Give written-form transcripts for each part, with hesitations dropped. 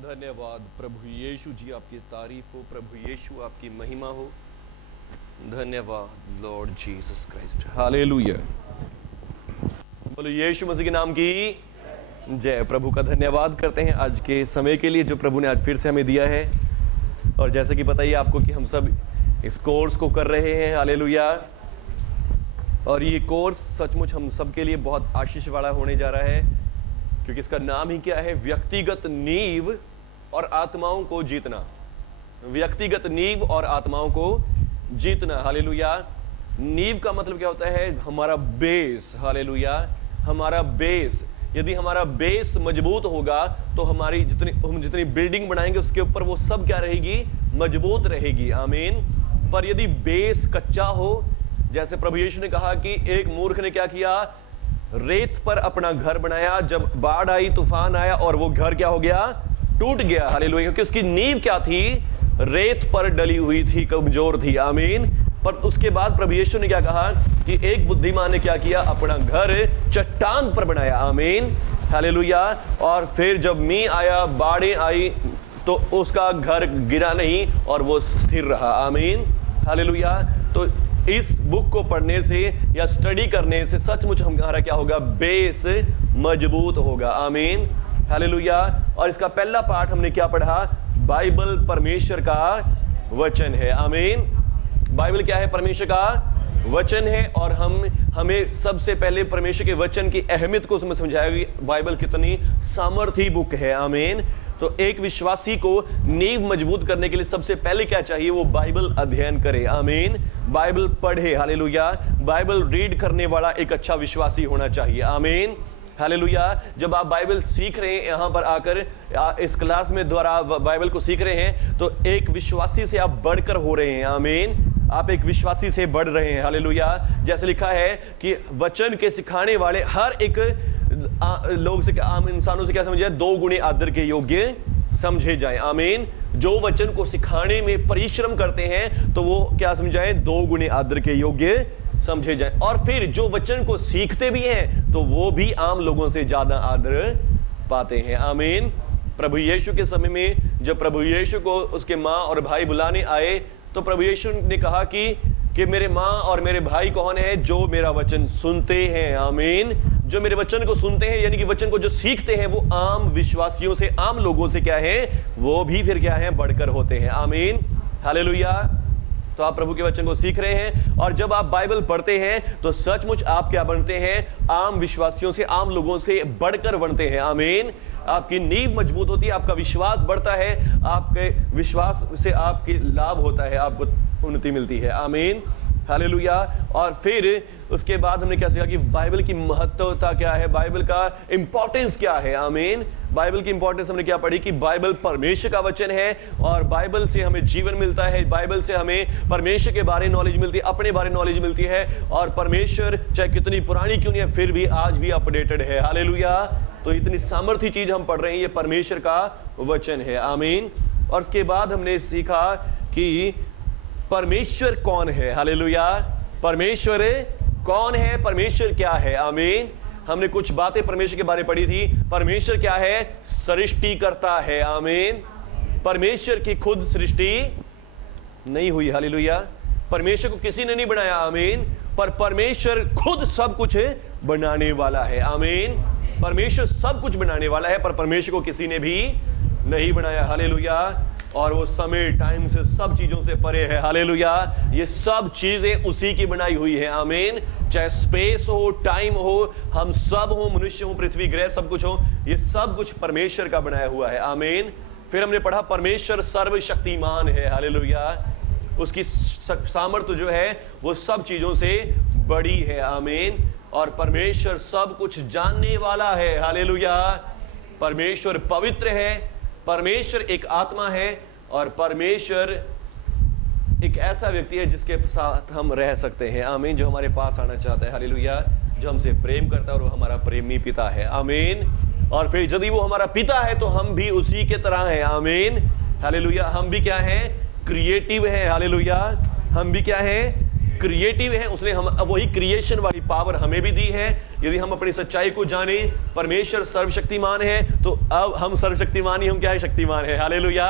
धन्यवाद प्रभु यीशु जी, आपकी तारीफ हो प्रभु यीशु, आपकी महिमा हो। धन्यवाद लॉर्ड जीसस क्राइस्ट, हालेलुया। बोलो यीशु मसीह के नाम की जय। प्रभु का धन्यवाद करते हैं आज के समय के लिए जो प्रभु ने आज फिर से हमें दिया है। और जैसे कि पता ही आपको कि हम सब इस कोर्स को कर रहे हैं, हालेलुया। और ये कोर्स सचमुच हम सब के लिए बहुत आशीष वाला होने जा रहा है, क्योंकि इसका नाम ही क्या है, व्यक्तिगत नींव और आत्माओं को जीतना। व्यक्तिगत नींव और आत्माओं को जीतना, हालेलुया। नींव का मतलब क्या होता है, हमारा बेस, हालेलुया। हमारा बेस, यदि हमारा बेस मजबूत होगा तो हमारी हम जितनी बिल्डिंग बनाएंगे उसके ऊपर वो सब क्या रहेगी, मजबूत रहेगी, आमीन। पर यदि बेस कच्चा हो, जैसे प्रभु यीशु ने कहा कि एक मूर्ख ने क्या किया, रेत पर अपना घर बनाया, जब बाढ़ आई, तूफान आया और वो घर क्या हो गया, टूट गया, हालेलुया। क्योंकि उसकी नींव क्या थी, रेत पर डली हुई थी, कमजोर थी, आमीन। पर उसके बाद प्रभु यीशु ने क्या कहा कि एक बुद्धिमान ने क्या किया, अपना घर चट्टान पर बनाया, आमीन, हालेलुया। और फिर जब मींह आया, बाढ़ें आई, तो उसका घर गिरा नहीं और वो स्थिर रहा, आमीन, हालेलुया। तो इस बुक को पढ़ने से या स्टडी करने से सचमुच हमारा क्या होगा, बेस मजबूत होगा, आमीन, हालेलुया। और इसका पहला पाठ हमने क्या पढ़ा, बाइबल परमेश्वर का वचन है, आमीन। बाइबल क्या है, परमेश्वर का वचन है। और हमें सबसे पहले परमेश्वर के वचन की अहमियत को समझाया, बाइबल कितनी सामर्थी बुक है, आमीन। तो एक विश्वासी को नींव मजबूत करने के लिए सबसे पहले क्या चाहिए, वो बाइबल अध्ययन करे, आमीन, बाइबल पढ़े, हालेलुया। बाइबल रीड करने वाला एक अच्छा विश्वासी होना चाहिए, आमीन, हालेलुया। जब आप बाइबल सीख रहे हैं, यहाँ पर आकर इस क्लास में द्वारा बाइबल को सीख रहे हैं, तो एक विश्वासी से आप बढ़कर हो रहे हैं, आमीन। आप एक विश्वासी से बढ़ रहे हैं, हालेलुया। जैसे लिखा है कि वचन के सिखाने वाले हर एक लोग से, आम इंसानों से क्या समझे, 2 गुणे आदर के योग्य समझे जाए, आमीन। जो वचन को सिखाने में परिश्रम करते हैं तो वो क्या समझाए, 2 गुणे आदर के योग्य समझे जाए। और फिर जो वचन को सीखते भी हैं तो वो भी आम लोगों से ज्यादा आदर पाते हैं, आमीन। प्रभु यीशु के समय में जब प्रभु यीशु को उसके माँ और भाई बुलाने आए, तो प्रभु यीशु ने कहा कि मेरे माँ और मेरे भाई कौन है, जो मेरा वचन सुनते हैं, आमीन। जो मेरे वचन को सुनते हैं, यानी कि वचन को जो सीखते हैं, वो आम विश्वासियों से, आम लोगों से क्या है, वो भी फिर क्या है, बढ़कर होते हैं, आमीन, हालेलुया। तो आप प्रभु के वचन को सीख रहे हैं, और जब आप बाइबल पढ़ते हैं तो सचमुच आप क्या बनते हैं, आम विश्वासियों से, आम लोगों से बढ़कर बनते हैं, आमीन। आपकी नींव मजबूत होती है, आपका विश्वास बढ़ता है, आपके विश्वास से आपकी लाभ होता है, आपको उन्नति मिलती है, आमीन, हालेलुया। और फिर उसके बाद हमने क्या सीखा कि बाइबल की महत्वता क्या है, बाइबल का इंपॉर्टेंस क्या है, आमीन। बाइबल की इंपॉर्टेंस हमने क्या पढ़ी कि बाइबल परमेश्वर का वचन है, और बाइबल से हमें जीवन मिलता है, बाइबल से हमें परमेश्वर के बारे में नॉलेज मिलती है, अपने बारे में नॉलेज मिलती है। और परमेश्वर चाहे कितनी पुरानी क्यों नहीं है, फिर भी आज भी अपडेटेड है, हालेलुया। तो इतनी सामर्थी चीज हम पढ़ रहे हैं, ये परमेश्वर का वचन है, आमीन। और उसके बाद हमने सीखा कि परमेश्वर कौन है, हालेलुया। परमेश्वर कौन है, परमेश्वर क्या है, आमीन। हमने कुछ बातें परमेश्वर के बारे में पढ़ी थी। परमेश्वर क्या है, सृष्टि करता है, आमीन। परमेश्वर की खुद सृष्टि नहीं हुई, हालेलुया। परमेश्वर को किसी ने नहीं बनाया, आमीन। पर परमेश्वर खुद सब कुछ बनाने वाला है, आमीन। परमेश्वर सब कुछ बनाने वाला है, पर परमेश्वर को किसी ने भी नहीं बनाया, हालेलुया। और वो समय, टाइम से, सब चीजों से परे है, हालेलुया। ये सब चीजें उसी की बनाई हुई है, आमीन। चाहे स्पेस हो, टाइम हो, हम सब हो, मनुष्य हो, पृथ्वी ग्रह, सब कुछ हो, ये सब कुछ परमेश्वर का बनाया हुआ है, आमीन। फिर हमने पढ़ा परमेश्वर सर्वशक्तिमान है, हालेलुया। उसकी सामर्थ्य जो है वो सब चीजों से बड़ी है, आमीन। और परमेश्वर सब कुछ जानने वाला है, हालेलुया। परमेश्वर पवित्र है, परमेश्वर एक आत्मा है, और परमेश्वर एक ऐसा व्यक्ति है जिसके साथ हम रह सकते हैं, आमीन। जो हमारे पास आना चाहता है, हालेलुया। जो हमसे प्रेम करता है और वो हमारा प्रेमी पिता है, आमीन। और फिर यदि वो हमारा पिता है तो हम भी उसी के तरह हैं, आमीन, हालेलुया। हम भी क्या हैं, क्रिएटिव हैं, हालेलुया। हम भी क्या हैं, क्रिएटिव है, उसने हम वही क्रिएशन वाली पावर हमें भी दी है। यदि हम अपनी सच्चाई को जाने, परमेश्वर सर्वशक्तिमान है, तो अब हम सर्वशक्तिमान ही, हम क्या है? शक्तिमान है। हालेलुया।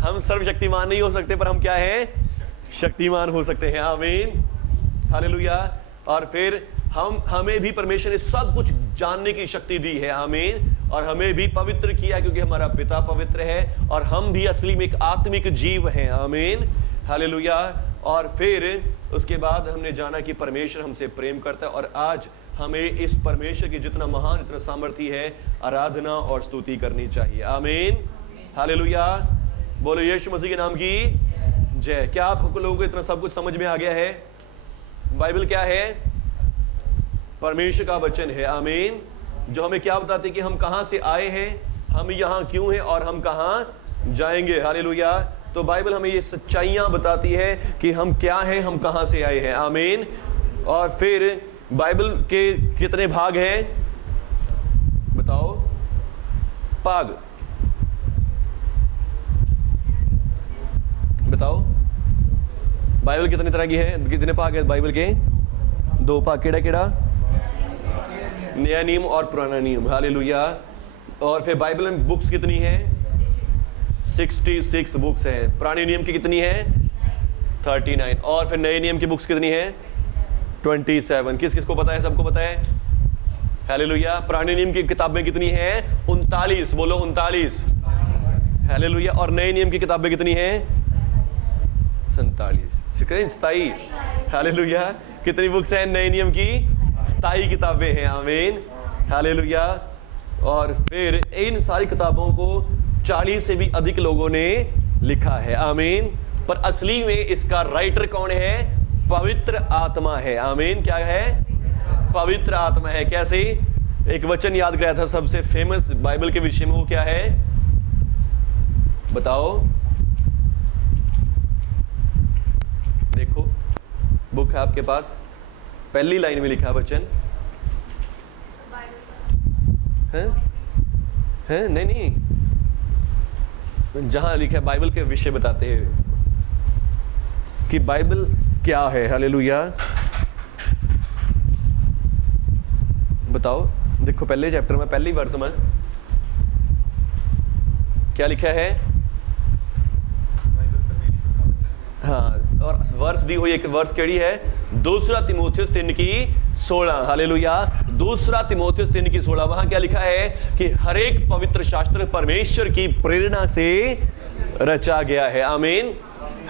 हम सर्वशक्तिमान नहीं हो सकते, पर हम क्या है? शक्तिमान हो सकते हैं। आमीन, हालेलुया। और फिर हमें भी परमेश्वर ने सब कुछ जानने की शक्ति दी है। आमीन। और हमें भी पवित्र किया, क्योंकि हमारा पिता पवित्र है और हम भी असली में एक आत्मिक जीव हैं। आमीन, हालेलुया। और फिर उसके बाद हमने जाना कि परमेश्वर हमसे प्रेम करता है, और आज हमें इस परमेश्वर की जितना महान, इतना सामर्थ्य है, आराधना और स्तुति करनी चाहिए। आमीन, हालेलुया। बोलो यीशु मसीह के नाम की जय। क्या आप लोगों को इतना सब कुछ समझ में आ गया है? बाइबल क्या है? परमेश्वर का वचन है। आमीन। जो हमें क्या बताते हैं कि हम कहां से आए हैं, हम यहाँ क्यों हैं और हम कहां जाएंगे। हालेलुया। तो बाइबल हमें ये सच्चाइयां बताती है कि हम क्या हैं, हम कहां से आए हैं। आमीन। और फिर बाइबल के कितने भाग हैं? बताओ। भाग बताओ। बाइबल कितनी तरह की है? कितने भाग है बाइबल के? 2 भाग। केड़ा केड़ा? नया नियम और पुराना नियम। हालेलुया। और फिर बाइबल में बुक्स कितनी है? 66 बुक्स हैं। पुराने नियम की कितनी है? 39। और फिर नए नियम की बुक्स कितनी है? 27। किस किस को पता है? सबको पता है। हालेलुया। पुराने नियम की किताबें कितनी है? 39। बोलो 39। हालेलुया। और नए नियम की किताबें कितनी है? 47। हालेलुया। कितनी बुक्स हैं नए नियम की? 27 किताबें हैं। आमीन, हालेलुया। और फिर इन सारी किताबों को 40 से भी अधिक लोगों ने लिखा है। आमीन। पर असली में इसका राइटर कौन है? पवित्र आत्मा है। आमीन। क्या है? पवित्र आत्मा है। कैसे? एक वचन याद कराया था सबसे फेमस बाइबल के विषय में, वो क्या है? बताओ। देखो, बुक है आपके पास, पहली लाइन में लिखा वचन है? नहीं, जहां लिखा है बाइबल के विषय बताते हैं कि बाइबल क्या है। हालेलुया। बताओ। देखो पहले चैप्टर में, पहली वर्ष में क्या लिखा है? हाँ, और वर्ष दी हुई एक वर्ष केड़ी है? 2 तीमुथियुस 3:16। हालेलुया। 2 तीमुथियुस 3:16। वहां क्या लिखा है कि हर एक पवित्र शास्त्र परमेश्वर की प्रेरणा से रचा गया है। आमीन,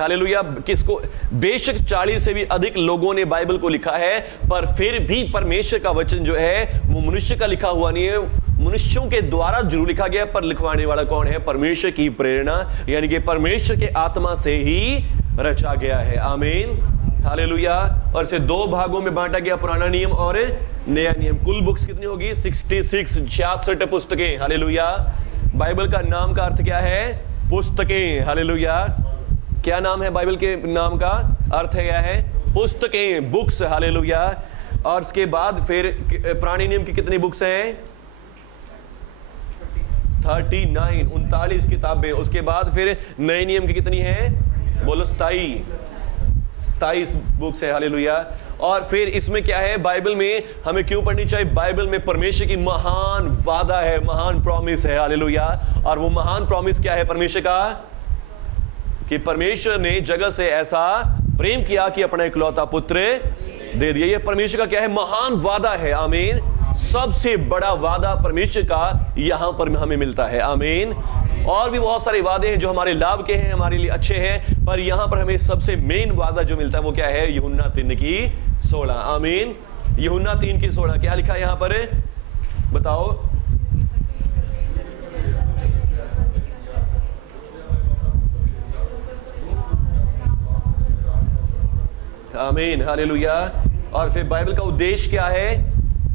हालेलुया। किसको? बेशक 40 से भी अधिक लोगों ने बाइबल को लिखा है, पर फिर भी परमेश्वर का वचन जो है वो मनुष्य का लिखा हुआ नहीं है। मनुष्यों के द्वारा जरूर लिखा गया, पर लिखवाने वाला कौन है? परमेश्वर की प्रेरणा, यानी कि परमेश्वर के आत्मा से ही रचा गया है। आमीन, हालेलुया। और इसे 2 भागों में बांटा गया, पुराना नियम और नया नियम। कुल बुक्स कितनी होगी? 66 पुस्तकें। हालेलुया। बाइबल का नाम का अर्थ क्या है? पुस्तकें। हालेलुया। क्या नाम है बाइबल के नाम का? अर्थ है क्या है? पुस्तकें, बुक्स। हालेलुया। और इसके बाद फिर पुराने नियम की कितनी बुक्स हैं? 39, 39 किताबें। उसके बाद फिर नए नियम की कितनी है? बोलो 27 बुक्स है। हालेलुया। और फिर इसमें क्या है? बाइबल में हमें क्यों पढ़नी चाहिए? बाइबल में परमेश्वर की महान वादा है, महान प्रॉमिस है। हालेलुया। और वो महान प्रॉमिस क्या है परमेश्वर का? कि परमेश्वर ने जगत से ऐसा प्रेम किया कि अपना इकलौता पुत्र दे दिया। ये परमेश्वर का क्या है? महान वादा है। आमीन। सबसे बड़ा वादा परमेश्वर का यहां पर हमें मिलता है। आमीन। और भी बहुत सारे वादे हैं जो हमारे लाभ के हैं, हमारे लिए अच्छे हैं, पर यहां पर हमें सबसे मेन वादा जो मिलता है वो क्या है? यूहन्ना 3:16। आमीन। यूहन्ना 3:16 क्या लिखा है यहां पर? बताओ। आमीन, हालेलुया। और फिर बाइबल का उद्देश्य क्या है?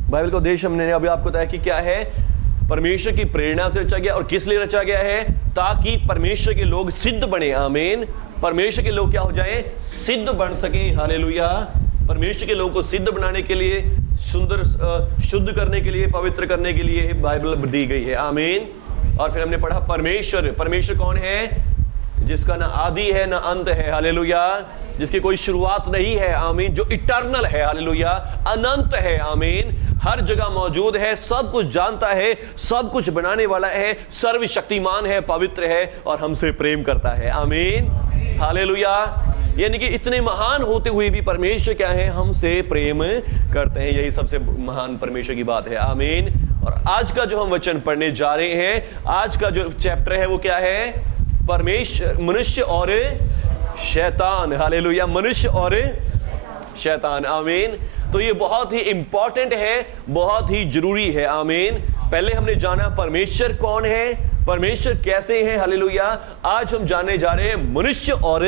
बाइबल का उद्देश्य हमने अभी आपको बताया कि क्या है? परमेश्वर की प्रेरणा से रचा गया। और किस लिए रचा गया है? ताकि परमेश्वर के लोग सिद्ध बने। आमीन। परमेश्वर के लोग क्या हो जाएं? सिद्ध बन सके। हालेलुया। परमेश्वर के लोगों को सिद्ध बनाने के लिए, सुंदर शुद्ध करने के लिए, पवित्र करने के लिए बाइबल दी गई है। आमीन। और फिर हमने पढ़ा परमेश्वर। परमेश्वर कौन है? जिसका ना आदि है ना अंत है। हालेलुया। जिसकी कोई शुरुआत नहीं है। आमीन। जो इटर्नल है। हालेलुया। अनंत है। आमीन। हर जगह मौजूद है, सब कुछ जानता है, सब कुछ बनाने वाला है, सर्वशक्तिमान है, पवित्र है और हमसे प्रेम करता है। आमीन, हालेलुया। यानी कि इतने महान होते हुए भी परमेश्वर क्या है, हमसे प्रेम करते हैं। यही सबसे महान परमेश्वर की बात है। आमीन। और आज का जो हम वचन पढ़ने जा रहे हैं, आज का जो चैप्टर है वो क्या है, परमेश्वर, मनुष्य और शैतान। हालेलुया, मनुष्य और शैतान। आमीन। तो ये बहुत ही इंपॉर्टेंट है, बहुत ही जरूरी है। आमीन। पहले हमने जाना परमेश्वर कौन है, परमेश्वर कैसे हैं। हालेलुया। आज हम जानने जा रहे हैं मनुष्य और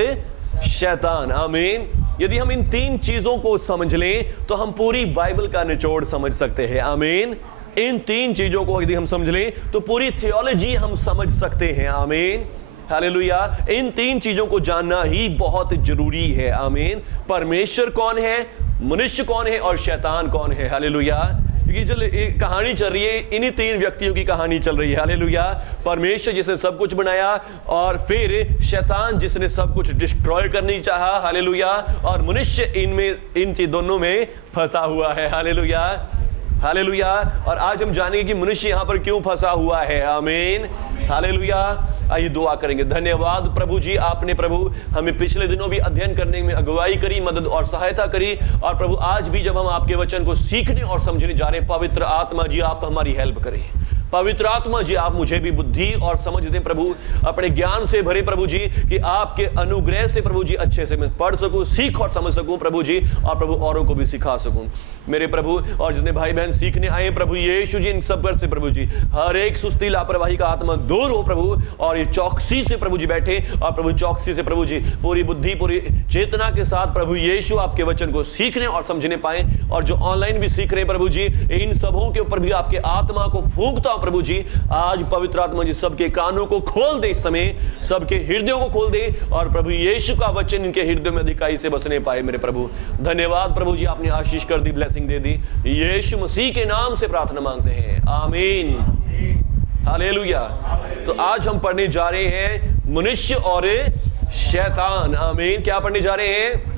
शैतान। आमीन। यदि हम इन तीन चीजों को समझ लें तो हम पूरी बाइबल का निचोड़ समझ सकते हैं। आमीन। इन तीन चीजों को यदि हम समझ लें तो पूरी थियोलॉजी हम समझ सकते हैं। आमीन, हालेलुया। इन तीन चीजों को जानना ही बहुत जरूरी है। आमीन। परमेश्वर कौन है, मनुष्य कौन है और शैतान कौन है। हालेलुया। क्योंकि जो कहानी चल रही है, इन्हीं तीन व्यक्तियों की कहानी चल रही है। हालेलुया। परमेश्वर जिसने सब कुछ बनाया और फिर शैतान जिसने सब कुछ डिस्ट्रॉय करनी चाहा। हालेलुया। और मनुष्य इन दोनों में फंसा हुआ है। Hallelujah, hallelujah. और आज हम जानेंगे कि मनुष्य यहां पर क्यों फंसा हुआ है। आमीन, हालेलुया। आइए दुआ करेंगे। धन्यवाद प्रभु जी, आपने प्रभु हमें पिछले दिनों भी अध्ययन करने में अगुवाई करी, मदद और सहायता करी। और प्रभु आज भी जब हम आपके वचन को सीखने और समझने जा रहे हैं, पवित्र आत्मा जी आप हमारी हेल्प करें। पवित्र आत्मा जी आप मुझे भी बुद्धि और समझ दें प्रभु, अपने ज्ञान से भरे प्रभु जी, कि आपके अनुग्रह से प्रभु जी अच्छे से मैं पढ़ सकूं, सीख और समझ सकूं प्रभु जी, और प्रभु औरों को भी सिखा सकूं मेरे प्रभु। और जितने भाई बहन सीखने आए प्रभु यीशु जी, इन सब घर से प्रभु जी हर एक सुस्ती लापरवाही का आत्मा दूर हो प्रभु, और ये चौकसी से प्रभु जी बैठे, और प्रभु चौकसी से प्रभु जी पूरी बुद्धि पूरी चेतना के साथ प्रभु यीशु आपके वचन को सीखने और समझने पाए। और जो ऑनलाइन भी सीख रहे हैं प्रभु जी, इन सबों के ऊपर भी आपके आत्मा को फूंकता प्रभु जी। आज पवित्र आत्मा जी सबके कानों को खोल दे, इस समय सबके हृदयों को खोल दे, और प्रभु यीशु का वचन इनके हृदय में अधिकाई से बसने पाए मेरे प्रभु। धन्यवाद प्रभु जी, आपने आशीष कर दी, ब्लेसिंग दे दी। यीशु मसीह के नाम से प्रार्थना मांगते हैं, आमीन, हालेलुया। तो आज हम पढ़ने जा रहे हैं मनुष्य और शैतान। आमीन। क्या पढ़ने जा रहे हैं,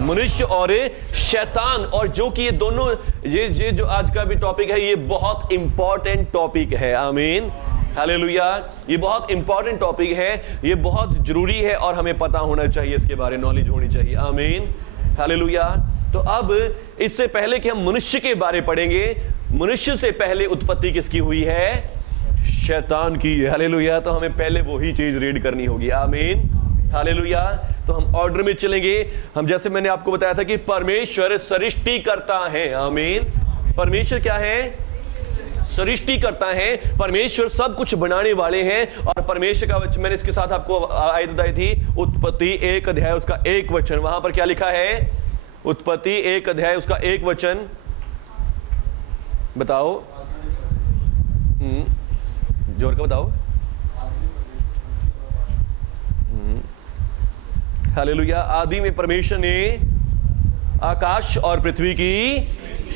मनुष्य और शैतान। और जो कि ये दोनों, ये जो आज का भी टॉपिक है, ये बहुत इंपॉर्टेंट टॉपिक है। आमीन, हालेलुया। ये बहुत इंपॉर्टेंट टॉपिक है, ये बहुत जरूरी है और हमें पता होना चाहिए, इसके बारे में नॉलेज होनी चाहिए। आमीन, हालेलुया। तो अब इससे पहले कि हम मनुष्य के बारे पढ़ेंगे, मनुष्य से पहले उत्पत्ति किसकी हुई है, शैतान की। हालेलुया। तो हमें पहले वही चीज रीड करनी होगी। आमीन, हालेलुया। तो हम ऑर्डर में चलेंगे। हम जैसे मैंने आपको बताया था कि परमेश्वर सृष्टि करता है। आमीन। परमेश्वर क्या है, सृष्टि करता है। परमेश्वर सब कुछ बनाने वाले हैं। और परमेश्वर का वचन मैंने इसके साथ आपको आयत बताई थी, उत्पत्ति 1 अध्याय उसका 1 वचन। वहां पर क्या लिखा है, उत्पत्ति 1 अध्याय उसका 1 वचन बताओ। जोर का बताओ। हालेलुया। आदि में परमेश्वर ने आकाश और पृथ्वी की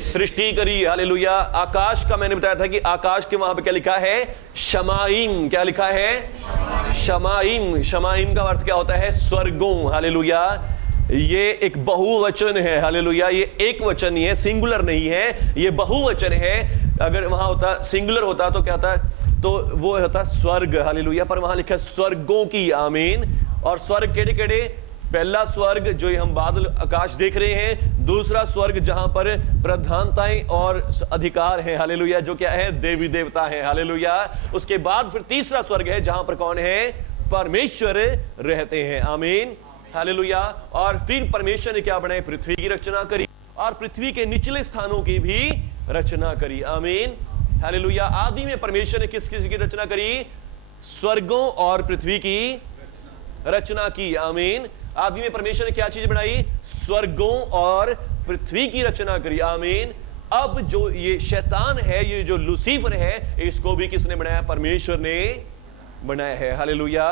सृष्टि करी। हालेलुया। आकाश का मैंने बताया था कि आकाश के वहां पे क्या लिखा है, शमाइम। क्या लिखा है, शमाइम। शमाइम का अर्थ क्या होता है, स्वर्गों। हालेलुया। ये एक बहुवचन है। हालेलुया। ये एक वचन नहीं है, सिंगुलर नहीं है, ये बहुवचन है। अगर वहां होता सिंगुलर होता तो क्या होता, तो वो होता स्वर्ग। हालेलुया। पर वहां लिखा है स्वर्गों की। आमीन। और स्वर्ग केड़े केड़े, पहला स्वर्ग जो हम बादल आकाश देख रहे हैं, दूसरा स्वर्ग जहां पर प्रधानताएं और अधिकार हैं। हालेलुया। जो क्या है, देवी देवता है। हालेलुया। उसके बाद फिर तीसरा स्वर्ग है जहां पर कौन है, परमेश्वर रहते हैं। आमीन, हालेलुया। और फिर परमेश्वर ने क्या बनाया, पृथ्वी की रचना करी, और पृथ्वी के निचले स्थानों की भी रचना करी। आमीन, हालेलुया। आदि में परमेश्वर ने किस किस की रचना करी, स्वर्गों और पृथ्वी की रचना की। आमीन। आदि में परमेश्वर ने क्या चीज बनाई, स्वर्गों और पृथ्वी की रचना करी। आमीन। अब जो ये शैतान है, ये जो लूसीफर है, इसको भी किसने बनाया, परमेश्वर ने बनाया है। हालेलुया।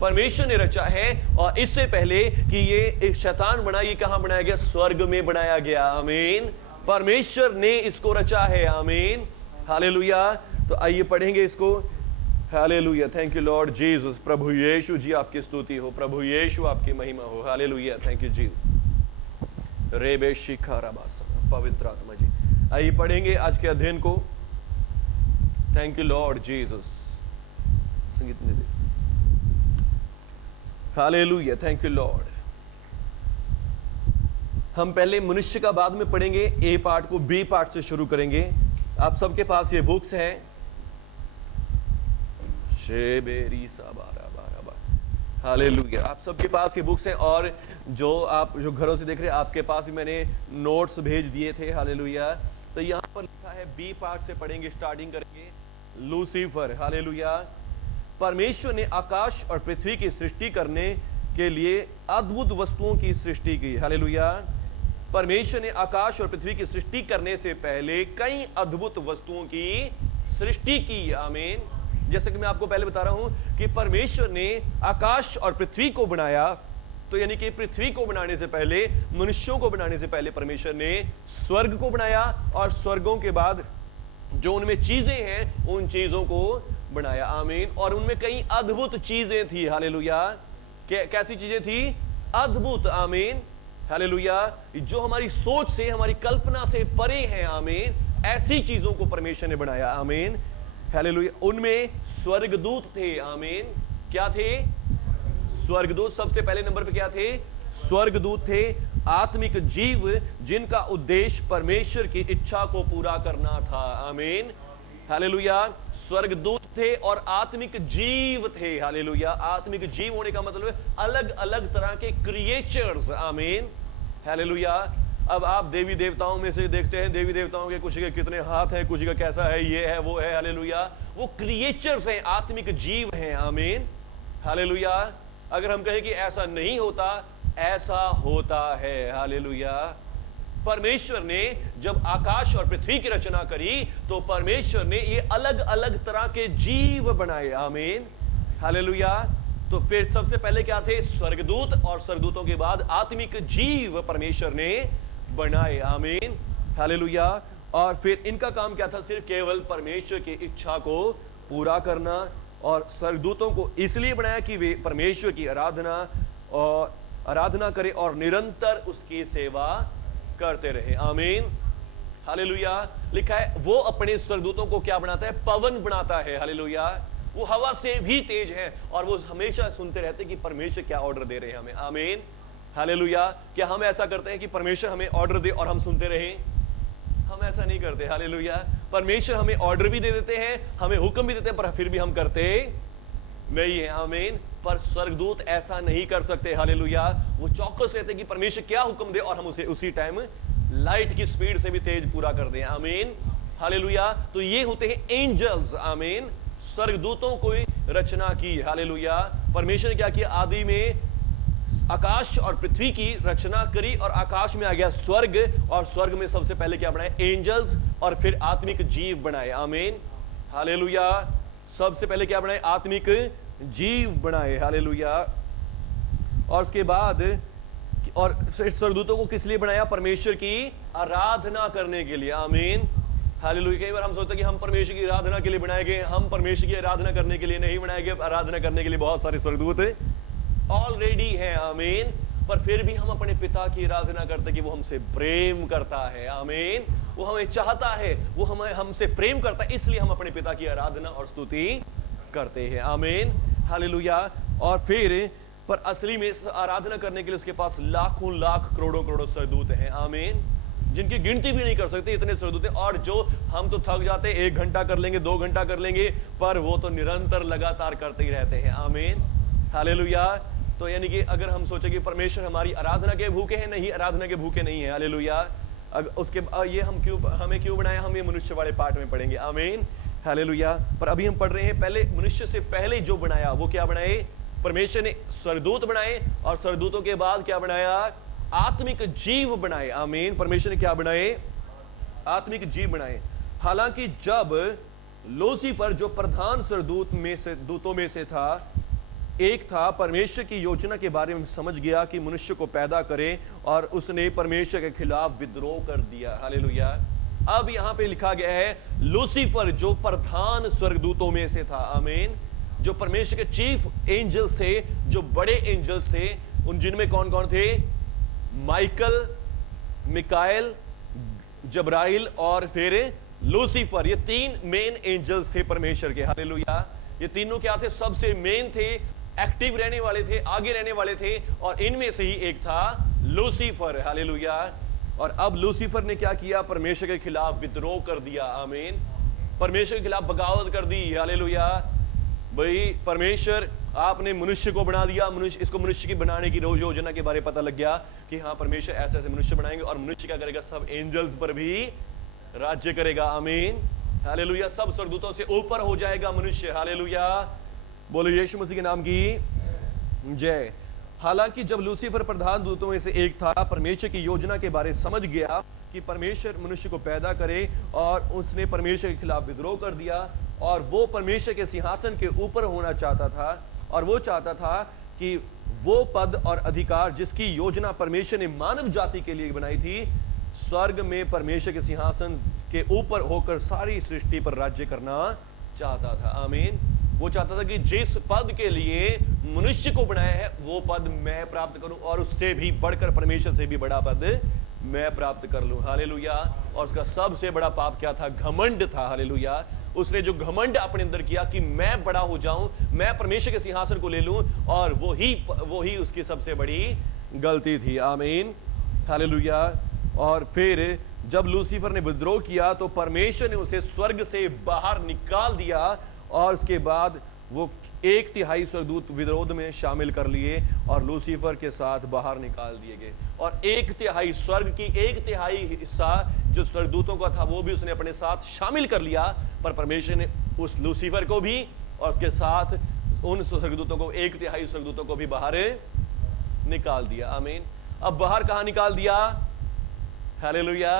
परमेश्वर ने रचा है। और इससे पहले कि ये एक शैतान बना, ये कहां बनाया गया, स्वर्ग में बनाया गया। आमीन। परमेश्वर ने इसको रचा है। आमीन, हालेलुया। तो आइए पढ़ेंगे इसको। Hallelujah. Thank you Lord Jesus. प्रभु यीशु जी आपकी स्तुति हो, प्रभु यीशु आपकी महिमा हो। हालेलुया। Thank you Jesus. रेबे शिखा रबासा। पवित्र आत्मा जी आइए पढ़ेंगे आज के अध्ययन को। Thank you Lord Jesus. संगीत ने दे। Hallelujah, thank you Lord. हम पहले मनुष्य का बाद में पढ़ेंगे, ए पार्ट को बी पार्ट से शुरू करेंगे। आप सबके पास ये बुक्स हैं, शेबेरी साबारा बारा। हालेलुया, आप सबके पास ये बुक्स हैं और जो घरों से देख रहे हैं आपके पास भी मैंने नोट्स भेज दिए थे। हालेलुया, तो यहां पर लिखा है बी पार्ट से पढ़ेंगे, स्टार्टिंग करके लूसीफर। हालेलुया, परमेश्वर ने आकाश और पृथ्वी की सृष्टि करने के लिए अद्भुत वस्तुओं की सृष्टि की। हालेलुया, परमेश्वर ने आकाश और पृथ्वी की सृष्टि करने से पहले कई अद्भुत वस्तुओं की सृष्टि की। आमीन। जैसे कि मैं आपको पहले बता रहा हूं कि परमेश्वर ने आकाश और पृथ्वी को बनाया, तो यानी कि पृथ्वी को बनाने से पहले, मनुष्यों को बनाने से पहले परमेश्वर ने स्वर्ग को बनाया और स्वर्गों के बाद जो उनमें चीजें हैं उन चीजों को बनाया। आमीन। और उनमें कई अद्भुत चीजें थी। हालेलुया, कैसी चीजें थी? अद्भुत। आमीन। हालेलुया, जो हमारी सोच से, हमारी कल्पना से परे हैं। आमीन। ऐसी चीजों को परमेश्वर ने बनाया। आमीन। हालेलुया, उनमें स्वर्गदूत थे। आमीन। क्या थे? स्वर्गदूत। सबसे पहले नंबर पे क्या थे? स्वर्गदूत थे, आत्मिक जीव जिनका उद्देश्य परमेश्वर की इच्छा को पूरा करना था। आमीन। हालेलुया, स्वर्गदूत थे और आत्मिक जीव थे। हालेलुया, आत्मिक जीव होने का मतलब अलग अलग तरह के क्रिएचर्स। आमीन। हालेलुया, अब आप देवी देवताओं में से देखते हैं, देवी देवताओं के कुछ के कितने हाथ हैं, कुछ का कैसा है, ये है वो है। हालेलुया, वो क्रिएचर्स हैं, आत्मिक जीव हैं। आमीन। हालेलुया, अगर हम कहें कि ऐसा नहीं होता, ऐसा होता है। हालेलुया, परमेश्वर ने जब आकाश और पृथ्वी की रचना करी तो परमेश्वर ने ये अलग अलग तरह के जीव बनाए। आमीन। हालेलुया, तो फिर सबसे पहले क्या थे? स्वर्गदूत, और स्वर्गदूतों के बाद आत्मिक जीव परमेश्वर ने बनाए। आमीन। हालेलुया, और फिर इनका काम क्या था? सिर्फ केवल परमेश्वर की इच्छा को पूरा करना। और स्वर्गदूतों को इसलिए बनाया कि वे परमेश्वर की आराधना करें और निरंतर उसकी सेवा करते रहे। आमीन। हालेलुया, लिखा है वो अपने स्वर्गदूतों को क्या बनाता है? पवन बनाता है। हालेलुया, वो हवा से भी तेज है और वो हमेशा सुनते रहते कि परमेश्वर क्या ऑर्डर दे रहे हैं हमें। आमीन। हालेलुया, क्या हम ऐसा करते हैं कि परमेश्वर हमें ऑर्डर दे और हम सुनते रहें? हम ऐसा नहीं करते। हालेलुया, परमेश्वर हमें ऑर्डर भी दे देते हैं, हमें हुक्म भी देते हैं, पर फिर भी हम करते नहीं है। आमीन। पर स्वर्गदूत ऐसा नहीं कर सकते। हालेलुया, वो चौकस रहते कि परमेश्वर क्या हुक्म दे और हम उसे उसी टाइम लाइट की स्पीड से भी तेज पूरा कर दें। आमीन। हालेलुया, तो ये होते हैं एंजल्स। आमीन। स्वर्गदूतों को रचना की। हालेलुया, परमेश्वर ने क्या किया? आदि में आकाश और पृथ्वी की रचना करी और आकाश में आ गया स्वर्ग, और स्वर्ग में सबसे पहले क्या बनाए? एंजल्स, और फिर आत्मिक जीव बनाए। आमीन। हालेलुया, सबसे पहले क्या बनाए? आत्मिक जीव बनाए। हालेलुया, और उसके बाद और स्वर्गदूतों को किस लिए बनाया? परमेश्वर की आराधना करने के लिए। आमीन। हालेलुया, कई बार हम सोचते हैं कि हम परमेश्वर की आराधना के लिए बनाए गए, हम परमेश्वर की आराधना करने के लिए नहीं बनाए गए। आराधना करने के लिए बहुत सारे स्वर्गदूत ऑलरेडी हैं। आमीन। पर फिर भी हम अपने पिता की आराधना करते कि वो हमसे प्रेम करता है। आमीन। वो हमें चाहता है, वो हमसे प्रेम करता है, इसलिए हम अपने पिता की आराधना और स्तुति करते हैं। आमीन। हालेलुया, और फिर पर असली में आराधना करने के लिए उसके पास लाखों लाख करोड़ों करोड़ों स्वर्गदूत हैं। आमीन। जिनकी गिनती भी नहीं कर सकते, इतने स्वर्गदूत हैं। और जो हम तो थक जाते, 1 घंटा कर लेंगे, 2 घंटा कर लेंगे, पर वो तो निरंतर लगातार करते ही रहते हैं। आमीन। हालेलुया, तो यानी कि अगर हम सोचें कि परमेश्वर हमारी आराधना के भूखे हैं, नहीं, आराधना के भूखे नहीं है। हालेलुया, उसके ये हमें क्यों बनाया? हम ये मनुष्य वाले पार्ट में पढ़ेंगे। आमीन। हालेलुया, पर अभी हम पढ़ रहे हैं पहले मनुष्य से पहले जो बनाया वो क्या बनाए? परमेश्वर ने स्वर्गदूत बनाए, और स्वर्गदूतों के बाद क्या बनाया? आत्मिक जीव बनाए। आमीन। परमेश्वर ने क्या बनाए? आत्मिक जीव बनाए। हालांकि जब लूसीफर जो प्रधान स्वर्गदूतों में से था, एक था, परमेश्वर की योजना के बारे में समझ गया कि मनुष्य को पैदा करे, और उसने परमेश्वर के खिलाफ विद्रोह कर दिया। हालेलुया, अब यहां पे लिखा गया है लूसीफर जो प्रधान स्वर्गदूतों में से था। आमीन। जो परमेश्वर के चीफ एंजल्स थे, जो बड़े एंजल्स थे, उन जिनमें कौन कौन थे? माइकल, मिकाएल, जब्राइल और फिर लूसीफर। ये तीन मेन एंजल्स थे परमेश्वर के। हालेलुया। ये तीनों क्या थे? सबसे मेन थे, एक्टिव रहने वाले थे, आगे रहने वाले थे, और इनमें से ही एक था लूसीफर। हालेलुया। और अब लूसीफर ने क्या किया? परमेश्वर के खिलाफ विद्रोह कर दिया। आमीन। परमेश्वर के खिलाफ बगावत कर दी। हालेलुया। भाई परमेश्वर, आपने मनुष्य को बना दिया, इसको मनुष्य की बनाने की योजना के बारे में पता लग गया कि हाँ परमेश्वर ऐसे ऐसे मनुष्य बनाएंगे, और मनुष्य क्या करेगा? सब एंजल्स पर भी राज्य करेगा। आमीन। हालेलुया। सब स्वर्गदूतों से ऊपर हो जाएगा मनुष्य। हालेलुया। बोलो यीशु मसीह के नाम की जय। हालांकि जब लूसीफर प्रधान दूतों में से एक था, परमेश्वर की योजना के बारे समझ गया कि परमेश्वर मनुष्य को पैदा करे, और उसने परमेश्वर के खिलाफ विद्रोह कर दिया, और वो परमेश्वर के सिंहासन के ऊपर होना चाहता था, और वो चाहता था कि वो पद और अधिकार जिसकी योजना परमेश्वर ने मानव जाति के लिए बनाई थी, स्वर्ग में परमेश्वर के सिंहासन के ऊपर होकर सारी सृष्टि पर राज्य करना चाहता था। आमीन। वो चाहता था कि जिस पद के लिए मनुष्य को बनाया है वो पद मैं प्राप्त करूं, और उससे भी बढ़कर परमेश्वर से भी बड़ा पद मैं प्राप्त कर लूं। हालेलुया। और उसका सबसे बड़ा पाप क्या था? घमंड था। हालेलुया। उसने जो घमंड अपने अंदर किया कि मैं बड़ा हो जाऊं, मैं परमेश्वर के सिंहासन को ले लूं, और वो ही उसकी सबसे बड़ी गलती थी। आमीन। हालेलुया। और फिर जब लूसीफर ने विद्रोह किया तो परमेश्वर ने उसे स्वर्ग से बाहर निकाल दिया, और उसके बाद वो 1/3 स्वर्गदूत विरोध में शामिल कर लिए और लूसीफर के साथ बाहर निकाल दिए गए। और 1/3 स्वर्ग की 1/3 हिस्सा जो स्वर्गदूतों का था वो भी उसने अपने साथ शामिल कर लिया, पर परमेश्वर ने उस लूसीफर को भी और उसके साथ उन स्वर्गदूतों को 1/3 स्वर्गदूतों को भी बाहर निकाल दिया। आमीन। अब बाहर कहां निकाल दिया? हालेलुया।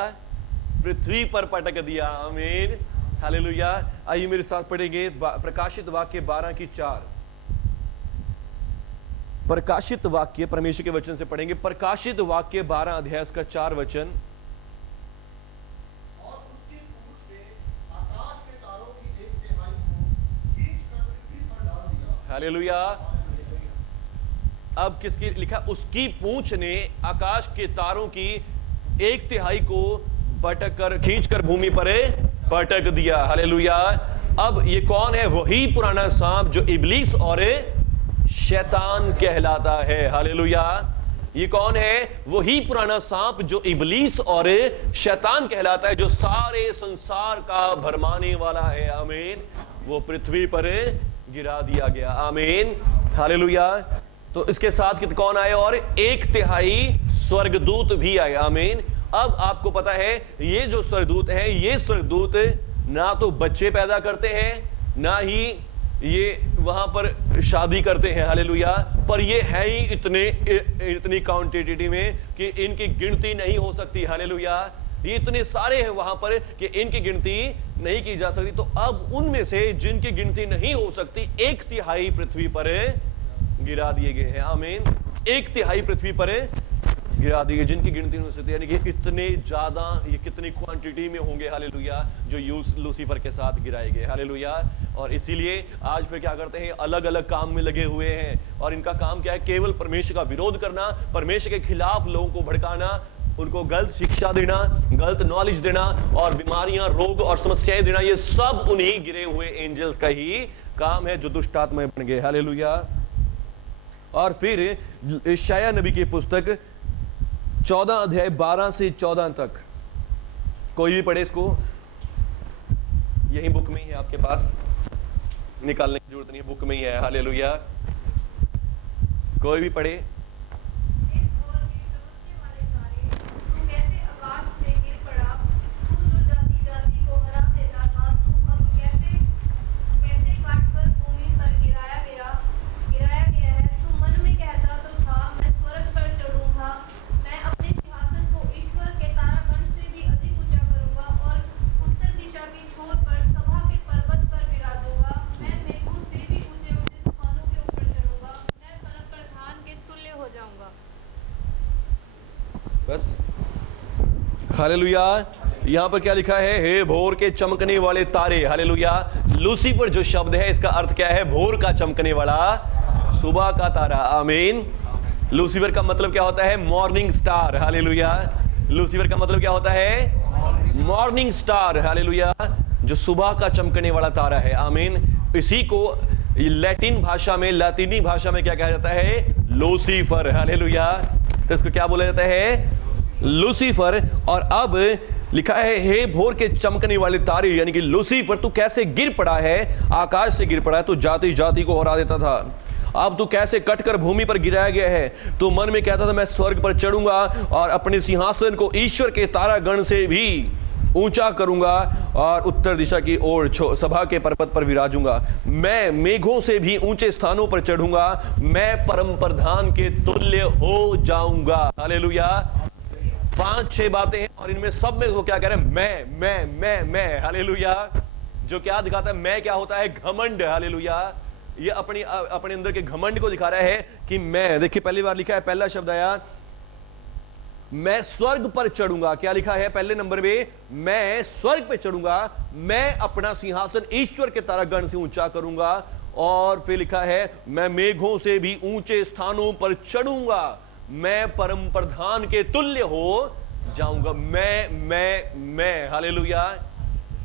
पृथ्वी पर पटक दिया। आमीन। हालेलुया। आइए मेरे साथ पढ़ेंगे प्रकाशित वाक्य 12:4। प्रकाशित वाक्य परमेश्वर के वचन से पढ़ेंगे। प्रकाशित वाक्य 12 अध्याय का 4 वचन। और उसकी पूंछ ने आकाश के तारों की 1/3 को खींचकर पृथ्वी पर डाल दिया। हालेलुया। अब किसकी लिखा? उसकी पूंछ ने आकाश के तारों की 1/3 को पटक कर खींचकर भूमि पर पटक दिया। हालेलुया। अब ये कौन है? वही पुराना सांप जो इब्लीस और शैतान कहलाता है। हालेलुया। ये कौन है? वही पुराना सांप जो इब्लीस और शैतान कहलाता है, जो सारे संसार का भरमाने वाला है। आमीन। वो पृथ्वी पर गिरा दिया गया। आमीन। हालेलुया। तो इसके साथ कौन आए? और 1/3 स्वर्गदूत भी आए। आमीन। अब आपको पता है ये जो स्वर्गदूत हैं, ये स्वर्गदूत ना तो बच्चे पैदा करते हैं, ना ही ये वहां पर शादी करते हैं। हालेलुया। पर ये है ही इतनी क्वांटिटी में कि इनकी गिनती नहीं हो सकती। हालेलुया। ये इतने सारे हैं वहां पर कि इनकी गिनती नहीं की जा सकती। तो अब उनमें से जिनकी गिनती नहीं हो सकती, 1/3 पृथ्वी पर गिरा दिए गए हैं। आमीन। 1/3 पृथ्वी पर गिरा दिए, जिनकी गिनती नहीं हो सकती, यानी कि इतने ज्यादा, ये कितनी क्वांटिटी में होंगे। हालेलुया। जो लूसीफर के साथ गिराए गए। हालेलुया। और इसीलिए आज फिर क्या करते हैं? अलग अलग काम में लगे हुए हैं, और इनका काम क्या है? केवल परमेश्वर का विरोध करना, परमेश्वर के खिलाफ लोगों को भड़काना, उनको गलत शिक्षा देना, गलत नॉलेज देना, और बीमारियां, रोग और समस्याएं देना। ये सब उन्हीं गिरे हुए एंजल्स का ही काम है जो दुष्ट आत्माएं बन गए। हालेलुया। और फिर यशायाह नबी की पुस्तक 14 अध्याय 12 से 14 तक, कोई भी पढ़े इसको, यही बुक में ही है आपके पास, निकालने की जरूरत नहीं है, बुक में ही है। हालेलुया। कोई भी पढ़े। बस। हालेलुया। यहां पर क्या लिखा है? हे भोर के चमकने वाले तारे। हालेलुया। लूसीफर जो शब्द है, इसका अर्थ क्या है? भोर का चमकने वाला, सुबह का तारा। आमीन। लूसीफर का मतलब क्या होता है? Morning star. हालेलुया। लूसीफर का मतलब क्या होता है? मॉर्निंग स्टार, हालेलुया, जो सुबह का चमकने वाला तारा है, आमीन। इसी को लैटिन भाषा में, लातीनी भाषा में क्या कहा जाता है? Lucifer, hallelujah. तो इसको क्या बोला जाता है? लूसीफर। और अब लिखा है, हे भोर के चमकने वाले तारे, यानी कि लूसीफर, तू कैसे गिर पड़ा है, आकाश से गिर पड़ा है, तू जाति जाति को हरा देता था, अब तू कैसे कटकर भूमि पर गिराया गया है। तू मन में कहता था मैं स्वर्ग पर चढ़ूंगा और अपने सिंहासन को ईश्वर के तारागण से भी ऊंचा करूंगा और उत्तर दिशा की ओर सभा के पर्वत पर विराजूंगा, मैं मेघों से भी ऊंचे स्थानों पर चढ़ूंगा, मैं परम प्रधान के तुल्य हो जाऊंगा। हालेलुया। 5-6 बातें हैं और इनमें सब में वो क्या कह रहे हैं? मैं। हालेलुया। जो क्या दिखाता है? मैं क्या होता है? घमंड। हालेलुया। ये अपने अंदर के घमंड को दिखा रहा है कि मैं, देखिए पहली बार लिखा है, पहला शब्द आया मैं स्वर्ग पर चढ़ूंगा। क्या लिखा है पहले नंबर में? मैं स्वर्ग पे चढ़ूंगा, मैं अपना सिंहासन ईश्वर के तारागण से ऊंचा करूंगा। और फिर लिखा है मैं मेघों से भी ऊंचे स्थानों पर चढ़ूंगा, मैं परम प्रधान के तुल्य हो जाऊंगा। मैं। हालेलुया।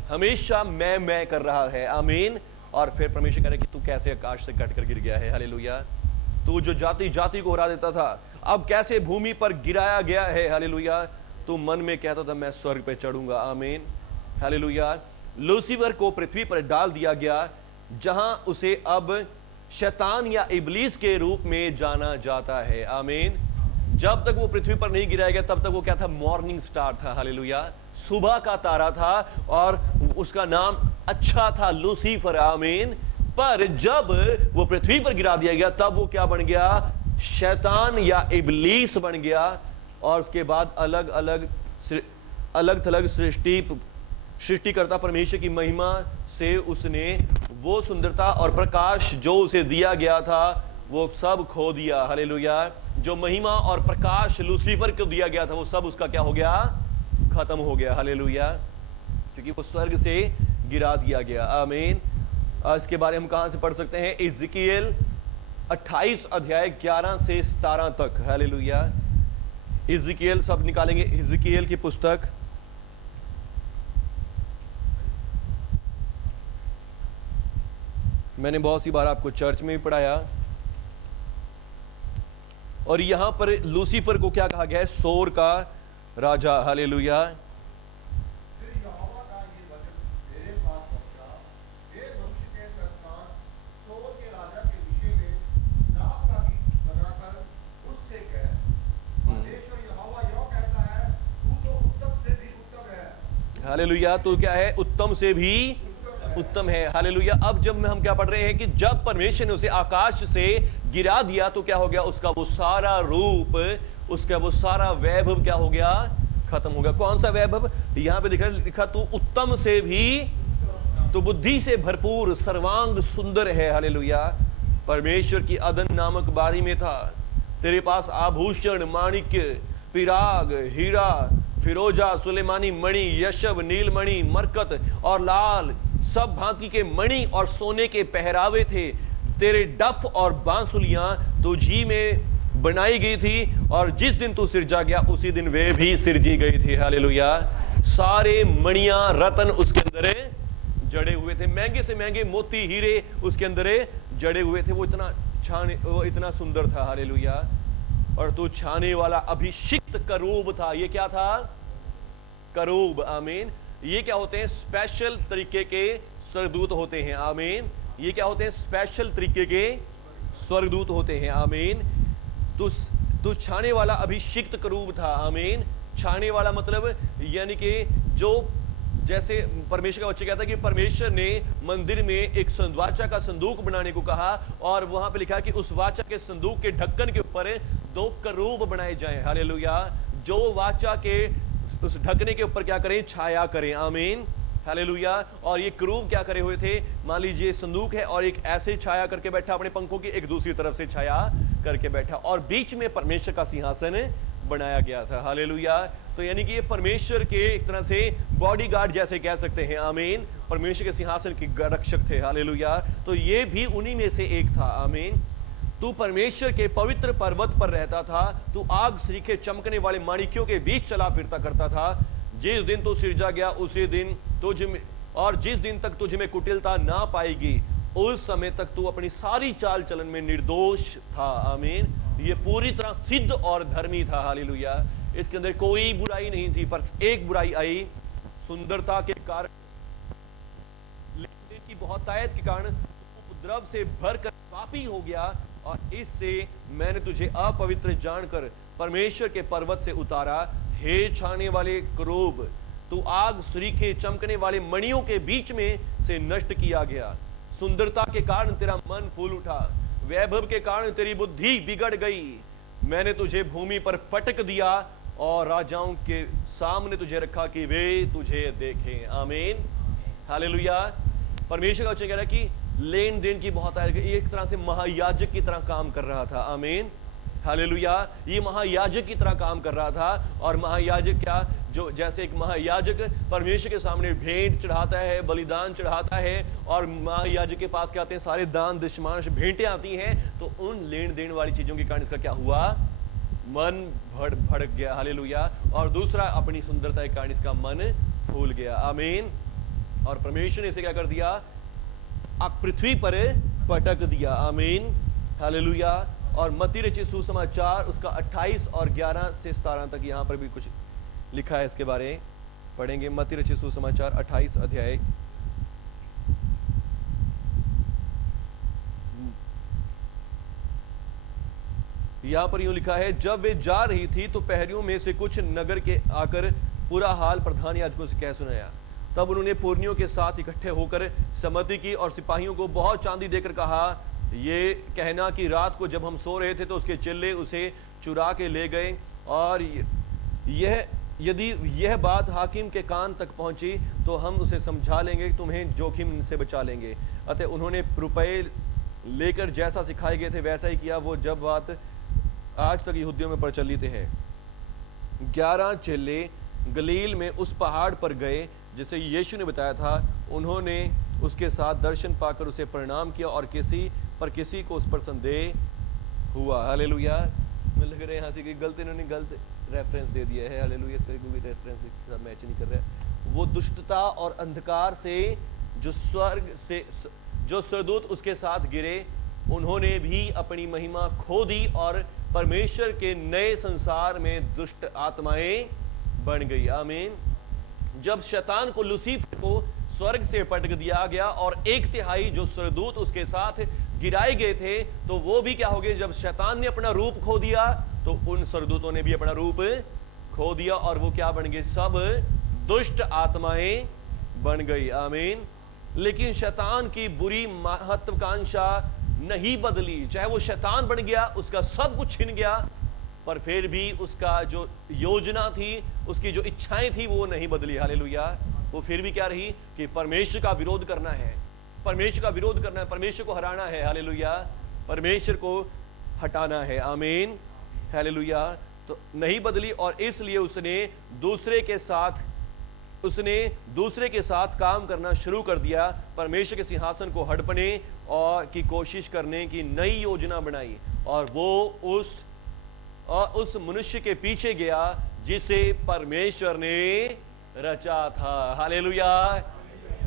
हमेशा मैं कर रहा है, आमीन। और फिर परमेश्वर कह रहे कि तू कैसे आकाश से कटकर गिर गया है। हालेलुया। तू जो जाति जाति को हरा देता था, अब कैसे भूमि पर गिराया गया है। हालेलुया। तू मन में कहता था मैं स्वर्ग पे चढ़ूंगा, आमीन। हालेलुया। लूसीफर को पृथ्वी पर डाल दिया गया, जहां उसे अब शैतान या इब्लीस के रूप में जाना जाता है, आमीन। जब तक वो पृथ्वी पर नहीं गिराया गया तब तक वो क्या था? मॉर्निंग स्टार था। हालेलुया। सुबह का तारा था और उसका नाम अच्छा था, लूसीफर, आमीन। पर जब वो पृथ्वी पर गिरा दिया गया तब वो क्या बन गया? शैतान या इब्लीस बन गया। और उसके बाद अलग थलग सृष्टिकर्ता परमेश्वर की महिमा से उसने वो सुंदरता और प्रकाश जो उसे दिया गया था वो सब खो दिया। हालेलुया। जो महिमा और प्रकाश लूसीफर को दिया गया था वो सब उसका क्या हो गया? खत्म हो गया। हालेलुया। क्योंकि वो स्वर्ग से गिरा दिया गया, आमीन। इसके बारे में हम कहां से पढ़ सकते हैं? इज़िकिएल 28 अध्याय 11 से 17 तक। हालेलुया। इज़िकिएल, सब निकालेंगे इज़िकिएल की पुस्तक। मैंने बहुत सी बार आपको चर्च में भी पढ़ाया। और यहां पर लूसीफर को क्या कहा गया है? सोर का राजा। हालेलुया। फिर यहोवा का ये वचन मेरे पास पहुंचा, हे मनुष्य के संतान, सोर के राजा के विषय में लाभ का गीत बनाकर उससे कह, परमेश्वर यहोवा यूं कहता है, तू तो उत्तम से भी उत्तम है। हालेलुया। तो क्या है? उत्तम से भी उत्तम है। हालेलुया। अब जब हम क्या पढ़ रहे हैं कि जब परमेश्वर ने उसे आकाश से गिरा दिया तो क्या हो गया? उसका वो सारा रूप, उसका वो सारा वैभव क्या हो गया? खत्म हो गया। कौन सा वैभव? यहां पे लिखा तू उत्तम से भी, तो बुद्धि से भरपूर, सर्वांग सुंदर है। हालेलुया। परमेश्वर की अदन नामक बारी में था, तेरे पास आभूषण, माणिक्य, पिराग, हीरा, फिरोजा, सुलेमानी मणि, यशब, नीलमणि, मरकत और लाल, सब भांति के मणि और सोने के पहरावे थे। तेरे डफ और बांसुलियां तुझी में बनाई गई थी और जिस दिन तू सिरजा गया उसी दिन वे भी सिरजी गई थी। हालेलुया। सारे मणियां, रत्न उसके अंदर जड़े हुए थे, महंगे से महंगे मोती, हीरे उसके अंदर जड़े हुए थे। वो इतना सुंदर था। हालेलुया। और तू छाने वाला अभिषिक्त करूब था। ये क्या था? करूब, आमीन। ये क्या होते हैं? स्पेशल तरीके के स्वर्गदूत होते हैं, आमीन। ये क्या होते हैं? स्पेशल तरीके के स्वर्गदूत होते हैं, आमीन। तू छाने वाला अभिषिक्त करूब था, आमीन। छाने वाला मतलब यानी कि जो, जैसे परमेश्वर का बच्चा कहता है कि परमेश्वर ने मंदिर में एक वाचा का संदूक बनाने को कहा और वहां पे लिखा कि उस वाचा के संदूक के ढक्कन के ऊपर 2 करूब बनाए जाएं। हालेलुया। जो वाचा के उस ढकने के ऊपर क्या करें? छाया करें, आमीन। हालेलुया। और ये करूब क्या करे हुए थे? मान लीजिए संदूक है और एक ऐसे छाया करके बैठा, अपने पंखों की एक दूसरी तरफ से छाया करके बैठा, और बीच में परमेश्वर का सिंहासन बनाया गया था। हालेलुया। तो यानी कि ये परमेश्वर के एक तरह से बॉडीगार्ड जैसे कह सकते हैं, आमीन। परमेश्वर के सिंहासन के रक्षक थे। हालेलुया। तो ये भी उन्हीं में से एक था, आमीन। तू परमेश्वर के पवित्र पर्वत पर रहता था, तू आग सरीखे चमकने वाले माणिक्यों के बीच चला फिरता करता था। जिस दिन तू सिरजा गया उसी दिन तुझ में, और जिस दिन तक तुझ में कुटिलता ना पाएगी उस समय तक तू अपनी सारी चाल चलन में निर्दोष था। आमीन। ये पूरी तरह सिद्ध और धर्मी था। हालेलुया। इसके अंदर कोई बुराई नहीं थी, पर एक बुराई आई सुंदरता के कारण, लेकिन की बहुतायत के कारण उपद्रव से भरकर पापी हो गया, और इससे मैंने तुझे अपवित्र जानकर परमेश्वर के पर्वत से उतारा। हे छाने वाले क्रूब, तू आग सरीखे चमकने वाले मणियों के बीच में से नष्ट किया गया। सुंदरता के कारण तेरा मन फूल उठा, वैभव के कारण तेरी बुद्धि बिगड़ गई। मैंने तुझे भूमि पर पटक दिया और राजाओं के सामने तुझे रखा कि वे तुझे देखें। आमीन। हालेलुया। परमेश्वर का वचन कह रहा है कि लेन देन की बहुत एक तरह से महायाजक की तरह काम कर रहा था। आमीन। हालेलुया। ये महायाजक की तरह काम कर रहा था। और महायाजक क्या, जो जैसे एक महायाजक परमेश्वर के सामने भेंट चढ़ाता है, बलिदान चढ़ाता है, और महायाजक के पास क्या आते हैं, सारे दान दशमांश भेंटें आती हैं, तो उन लेन देन वाली चीजों के कारण इसका क्या हुआ, मन भड़क गया। हालेलुया। और दूसरा, अपनी सुंदरता के कारण इसका मन फूल गया। आमीन। और परमेश्वर ने इसे क्या कर दिया, पृथ्वी पर पटक दिया। आमीन। हालेलुया। और मत्ती रचित सुसमाचार उसका 28 और 11 से 17 तक यहां पर भी कुछ लिखा है, इसके बारे में पढ़ेंगे। मत्ती रचित सुसमाचार 28 अध्याय यहां पर यूं लिखा है, जब वे जा रही थी तो पहरियों में से कुछ नगर के आकर पूरा हाल प्रधान याजकों से कह सुनाया। तब उन्होंने पुरनियों के साथ इकट्ठे होकर सम्मति की और सिपाहियों को बहुत चांदी देकर कहा, ये कहना कि रात को जब हम सो रहे थे तो उसके चिल्ले उसे चुरा के ले गए, और यदि यह बात हाकिम के कान तक पहुंची तो हम उसे समझा लेंगे, तुम्हें जोखिम से बचा लेंगे। अतः उन्होंने रुपए लेकर जैसा सिखाए गए थे वैसा ही किया। वो जब बात आज तक यहूदियों में प्रचलित है। 11 चेले गलील में उस पहाड़ पर गए जिसे यीशु ने बताया था। उन्होंने उसके साथ दर्शन पाकर उसे प्रणाम किया, और किसी को उस पर संदेह हुआ। हालेलुया। मुझे लग रहा है यहाँ से गलत रेफरेंस दे दिया है। हालेलुया। इसका कोई रेफरेंस मैच नहीं कर रहा है। वो दुष्टता और अंधकार से जो स्वर्गदूत उसके साथ गिरे, उन्होंने भी अपनी महिमा खो दी और परमेश्वर के नए संसार में दुष्ट आत्माएं बन गई। आमीन। जब शैतान को, लूसीफर को स्वर्ग से पटक दिया गया और 1/3 जो स्वर्गदूत उसके साथ गिराए गए थे, तो वो भी क्या हो गए, जब शैतान ने अपना रूप खो दिया तो उन स्वर्गदूतों ने भी अपना रूप खो दिया, और वो क्या बन गए, सब दुष्ट आत्माएं बन गई। आमीन। लेकिन शैतान की बुरी महत्वाकांक्षा नहीं बदली। चाहे वो शैतान बन गया, उसका सब कुछ छिन गया, पर फिर भी उसका जो योजना थी, उसकी जो इच्छाएं थी, वो नहीं बदली। हालेलुया। वो फिर भी क्या रही कि परमेश्वर का विरोध करना है, परमेश्वर का विरोध करना है, परमेश्वर को हराना है। हालेलुया। परमेश्वर को हटाना है। आमीन। हालेलुया। तो नहीं बदली, और इसलिए उसने दूसरे के साथ काम करना शुरू कर दिया। परमेश्वर के सिंहासन को हड़पने और की कोशिश करने की नई योजना बनाई, और वो उस मनुष्य के पीछे गया जिसे परमेश्वर ने रचा था। हालेलुया।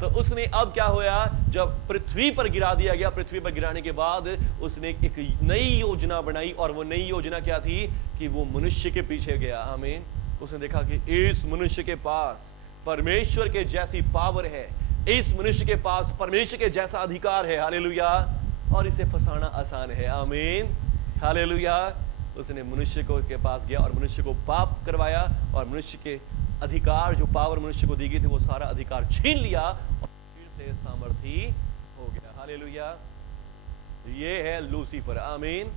तो उसने अब क्या होया, जब पृथ्वी पर गिरा दिया गया, पृथ्वी पर गिराने के बाद उसने एक नई योजना बनाई, और वो नई योजना क्या थी कि वो मनुष्य के पीछे गया। आमीन। उसने देखा कि इस मनुष्य के पास परमेश्वर के जैसी पावर है, इस मनुष्य के पास परमेश्वर के जैसा अधिकार है। हालेलुया। और इसे फंसाना आसान है। आमीन। हालेलुया। उसने मनुष्य को के पास गया और मनुष्य को पाप करवाया, और मनुष्य के अधिकार, जो पावर मनुष्य को दी गई थी, वो सारा अधिकार छीन लिया और फिर से सामर्थी हो गया। हालेलुया। ये है लूसीफर। आमीन।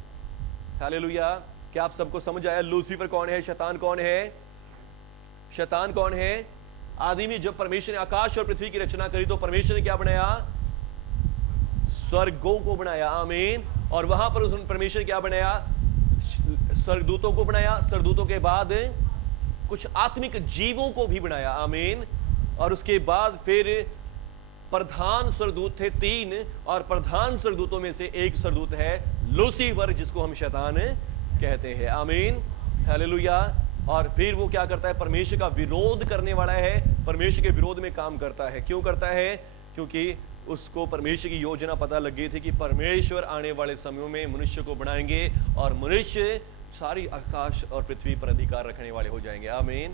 हालेलुया। क्या आप सबको समझ आया लूसीफर कौन है, शैतान कौन है? शैतान कौन है? आदमी, जब परमेश्वर ने आकाश और पृथ्वी की रचना करी तो परमेश्वर ने क्या बनाया? स्वर्गों को बनाया। आमीन। और वहां पर उसने परमेश्वर क्या बनाया? स्वर्गदूतों को बनाया। स्वर्गदूतों के बाद कुछ आत्मिक जीवों को भी बनाया। आमीन। और उसके बाद फिर प्रधान स्वर्गदूत थे 3, और प्रधान स्वर्गदूतों में से एक स्वर्गदूत है लूसीफर, जिसको हम शैतान कहते हैं। आमीन। हालेलुया। और फिर वो क्या करता है, परमेश्वर का विरोध करने वाला है, परमेश्वर के विरोध में काम करता है। क्यों करता है? क्योंकि उसको परमेश्वर की योजना पता लग गई थी कि परमेश्वर आने वाले समयों में मनुष्य को बनाएंगे और मनुष्य सारी आकाश और पृथ्वी पर अधिकार रखने वाले हो जाएंगे। आमीन,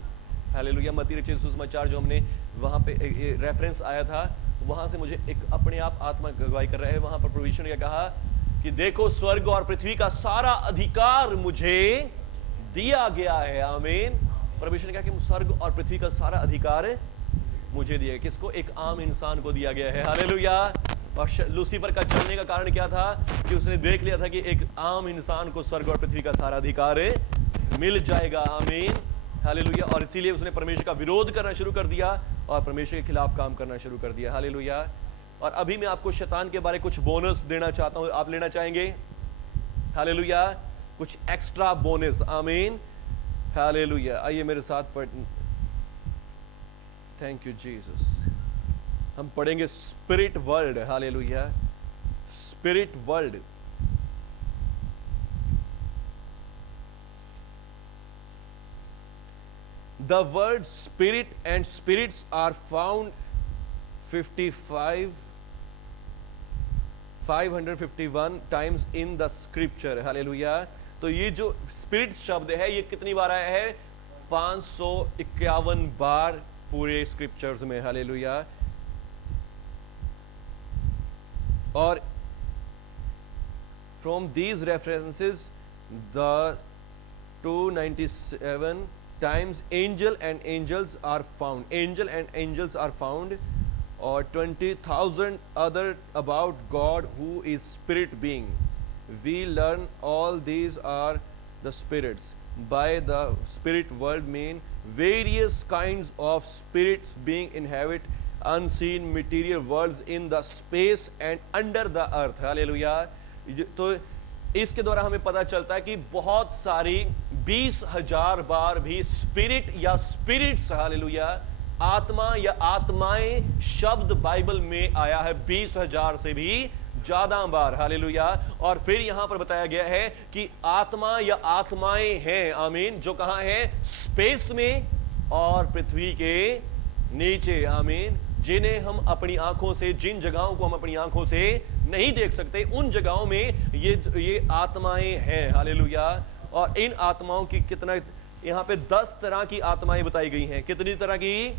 हालेलुया। मत्ती रचित सुसमाचार जो हमने वहां पे रेफरेंस आया था, वहां से मुझे एक अपने आप आत्मा गवाही कर रहा है। वहां पर परमेश्वर ने कहा कि देखो स्वर्ग और पृथ्वी का सारा अधिकार मुझे दिया गया है। आमीन। परमेश्वर ने कहा कि स्वर्ग और पृथ्वी का सारा अधिकार मुझे दिया। किसको? एक आम इंसान को दिया गया है। हालेलुया। और लूसीफर का जलने का कारण क्या था? कि उसने देख लिया था कि एक आम इंसान को स्वर्ग और पृथ्वी का सारा अधिकार मिल जाएगा। आमीन, हालेलुया। और इसीलिए उसने परमेश्वर का विरोध करना शुरू कर दिया और परमेश्वर के खिलाफ काम करना शुरू कर दिया। हालेलुया। और अभी मैं आपको शैतान के बारे में कुछ बोनस देना चाहता हूं, आप लेना चाहेंगे? हालेलुया, कुछ एक्स्ट्रा बोनस। आमीन, हालेलुया। आइए मेरे साथ पढ़। Thank you Jesus. हम पढ़ेंगे spirit world. Hallelujah, spirit world. The word spirit and spirits are found 551 times in the scripture. Hallelujah. तो ये जो स्पिरिट शब्द है ये कितनी बार आया है? 551 बार पूरे स्क्रिप्चर्स में। हालेलुया। और from these references the 297 times angel and angels are found, or 20,000 other about God who is spirit being. We learn all these are the spirits. By the spirit world mean various kinds of spirits being inhabit unseen material worlds in the space and under the earth. Hallelujah। तो इसके द्वारा हमें पता चलता है कि बहुत सारी 20,000 बार भी स्पिरिट या स्पिरिट्स, हालेलुया, आत्मा या आत्माएं शब्द बाइबल में आया है 20,000 से भी ज्यादा बार। हालेलुया। और फिर यहां पर बताया गया है कि आत्मा या आत्माएं हैं, आमीन, जो कहां है? स्पेस में और पृथ्वी के नीचे। आमीन। जिन्हें हम अपनी आंखों से, जिन जगहों को हम अपनी आंखों से नहीं देख सकते, उन जगहों में ये आत्माएं हैं। हालेलुया। और इन आत्माओं की कितना, यहां पे 10 तरह की आत्माएं बताई गई हैं। कितनी तरह की?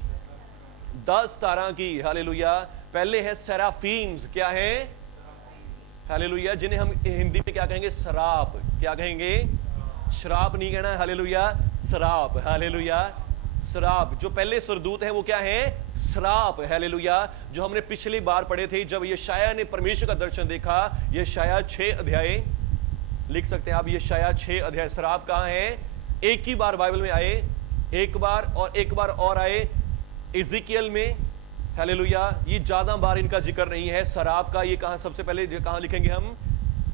10 तरह की। हालेलुया। पहले है सेराफीम्स। क्या है? हालेलुया। जिन्हें हम हिंदी में क्या कहेंगे? शराब। क्या कहेंगे? शराब नहीं कहना है। हालेलुया, शराब। हालेलुया, शराब। जो पहले सरदूत है वो क्या है? शराब। हालेलुया। जो हमने पिछली बार पढ़े थे, जब यशायाह ने परमेश्वर का दर्शन देखा, यशायाह 6 अध्याय लिख सकते हैं आप। यशायाह 6 अध्याय। शराब कहां है? एक ही बार बाइबल में आए, एक बार और आए इज़िकियल में। हालेलुया। ये ज्यादा बार इनका जिक्र नहीं है शराब का। ये कहां सबसे पहले कहां लिखेंगे हम?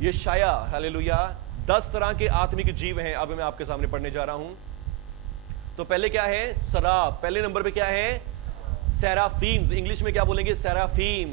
यशायाह। हालेलुया। 10 तरह के आत्मिक जीव हैं, अब मैं आपके सामने पढ़ने जा रहा हूं। तो पहले क्या है? शराब। पहले नंबर पे क्या है? सेराफीम्स। इंग्लिश में क्या बोलेंगे? सेराफीम।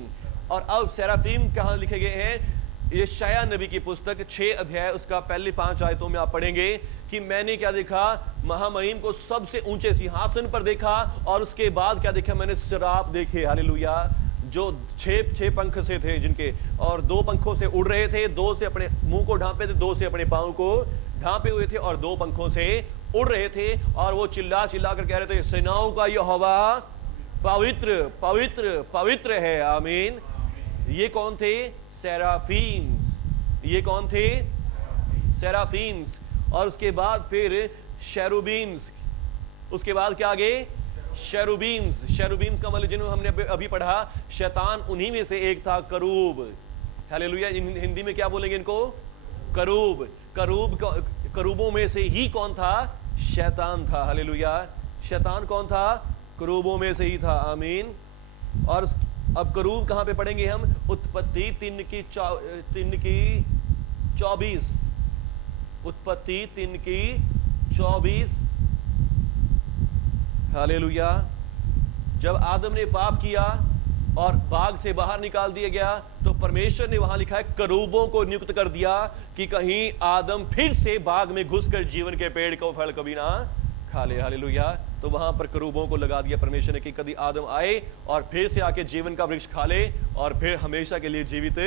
और अब सेराफीम कहां लिखे गए हैं? यशायाह नबी की पुस्तक 6 अध्याय उसका पहली 5 आयतों में आप पढ़ेंगे कि मैंने क्या देखा? महामहिम को सबसे ऊंचे सिंहासन पर देखा, और उसके बाद क्या देखा? मैंने शराब देखे। हालेलुया। जो 6 पंख से थे जिनके, और 2 पंखों से उड़ रहे थे, 2 से अपने मुंह को ढांपे थे, 2 से अपने पांव को ढांपे हुए थे, और 2 पंखों से उड़ रहे थे। और वो चिल्ला चिल्ला कर कह रहे थे, सेनाओं का यहोवा पवित्र पवित्र पवित्र है। आमीन। ये कौन थे? सेराफीम्स। ये कौन थे? सेराफीम्स। और उसके बाद फिर शेरुबीम्स। उसके बाद क्या आगे? शेरुबीम्स। शेरुबीम्स का मतलब जिन्होंने हमने अभी पढ़ा, शैतान उन्हीं में से एक था, करूब। हालेलुया। हिंदी में क्या बोलेंगे इनको? करूब। करूबों में से ही कौन था? शैतान था। हालेलुया। शैतान कौन था? करूबों में से ही था। आमीन। और अब करूब कहां पे पढ़ेंगे हम? उत्पत्ति 3 की 24। उत्पत्ति 3 की 24। हालेलुया। जब आदम ने पाप किया और बाग से बाहर निकाल दिया गया, तो परमेश्वर ने वहां लिखा है करूबों को नियुक्त कर दिया कि कहीं आदम फिर से बाग में घुसकर जीवन के पेड़ को फल कभी ना खा ले। हालेलुया। तो वहां पर करूबों को लगा दिया परमेश्वर ने कि कभी आदम आए और फिर से आके जीवन का वृक्ष खा ले और फिर हमेशा के लिए जीवित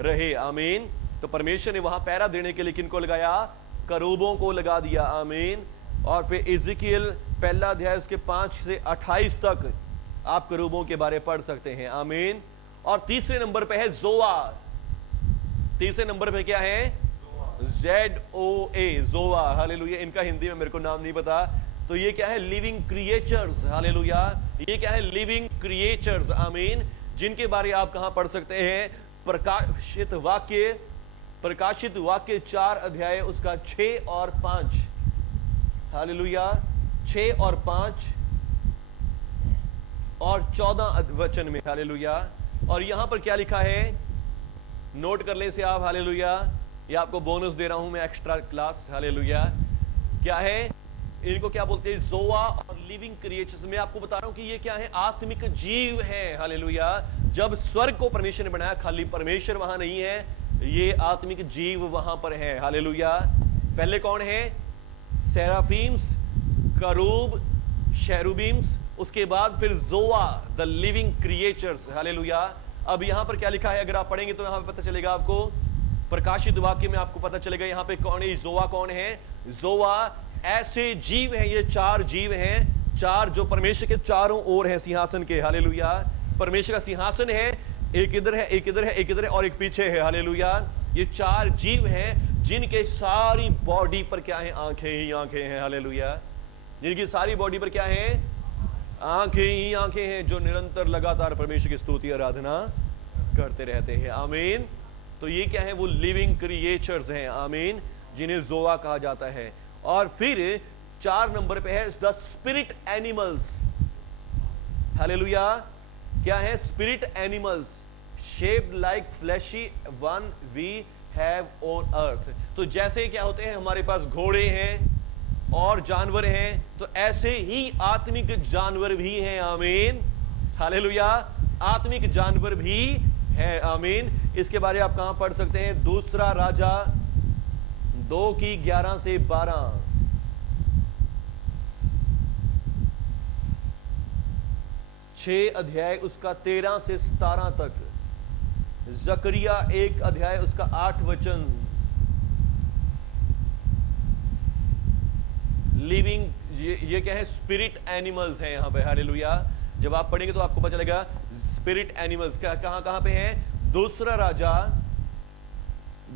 रहे। आमीन। तो परमेश्वर ने वहां पहरा देने के लिए किनको लगाया? करूबों को लगा दिया। आमीन। और फिर इज़िकियल पहला अध्याय उसके 5 से 28 तक आप करूबों के बारे पढ़ सकते हैं। आमीन। और तीसरे नंबर पे है जोआ। तीसरे नंबर पे क्या है? ZOA, जोआ। हालेलुया। इनका हिंदी में मेरे को नाम नहीं पता। तो ये क्या है? Living creatures. हालेलुया। ये क्या है? Living creatures. आमीन। जिनके बारे आप कहां पढ़ सकते हैं? प्रकाशित वाक्य 4 अध्याय उसका 6 और 5। हालेलुया। 6 और 5 और 14 वचन में। हालेलुया। और यहां पर क्या लिखा है? नोट कर ले से आप। हालेलुया। ये आपको बोनस दे रहा हूं मैं, एक्स्ट्रा क्लास। हालेलुया। क्या है? इनको क्या बोलते हैं? जोआ और लिविंग क्रिएचर्स। मैं आपको बता रहा हूं कि ये क्या है? आत्मिक जीव है। हालेलुया। जब स्वर्ग को परमेश्वर ने बनाया, खाली परमेश्वर वहां नहीं है, ये आत्मिक जीव वहां पर है। हालेलुया। पहले कौन है? सेराफीम्स, करूब, शेरुबीम्स, उसके बाद फिर जोआ, द लिविंग क्रिएचर्स। हालेलुया। अब यहां पर क्या लिखा है? अगर आप पढ़ेंगे तो यहां पे पता चलेगा आपको। प्रकाशित वाक्य में आपको पता चलेगा यहां पे कौन है? जोआ कौन है? जोआ ऐसे जीव हैं, ये 4 जीव हैं, 4 जो परमेश्वर के चारों ओर हैं सिंहासन के। हालेलुया। परमेश्वर का सिंहासन है, एक इधर है, एक इधर है, एक इधर है और एक पीछे है। हालेलुया। ये 4 जीव हैं जिनके सारी बॉडी पर क्या है? आंखें ही आंखें हैं। हालेलुया। जिनकी सारी बॉडी पर क्या है? आंखें ही आंखें हैं, जो निरंतर लगातार परमेश्वर की स्तुति आराधना करते रहते हैं। आमीन। तो ये क्या है? वो लिविंग क्रिएचर्स हैं। आमीन। जिन्हें जोआ कहा जाता है। और फिर 4 नंबर पे है द स्पिरिट एनिमल्स। हालेलुया। क्या है? Spirit animals, shaped like flashy one we have on earth. तो जैसे क्या होते हैं, हमारे पास घोड़े हैं और जानवर हैं, तो ऐसे ही आत्मिक जानवर भी हैं। आमीन। हालेलुया। आत्मिक जानवर भी है। आमीन। इसके बारे आप कहां पढ़ सकते हैं? दूसरा राजा 2 की 11 से 12। छह अध्याय उसका 13 से 17 तक। जकरिया 1 अध्याय उसका 8 वचन। लिविंग, ये क्या है? स्पिरिट एनिमल्स हैं यहां पे। हालेलुया। जब आप पढ़ेंगे तो आपको पता चलेगा स्पिरिट एनिमल्स कहां कहां पे हैं। दूसरा राजा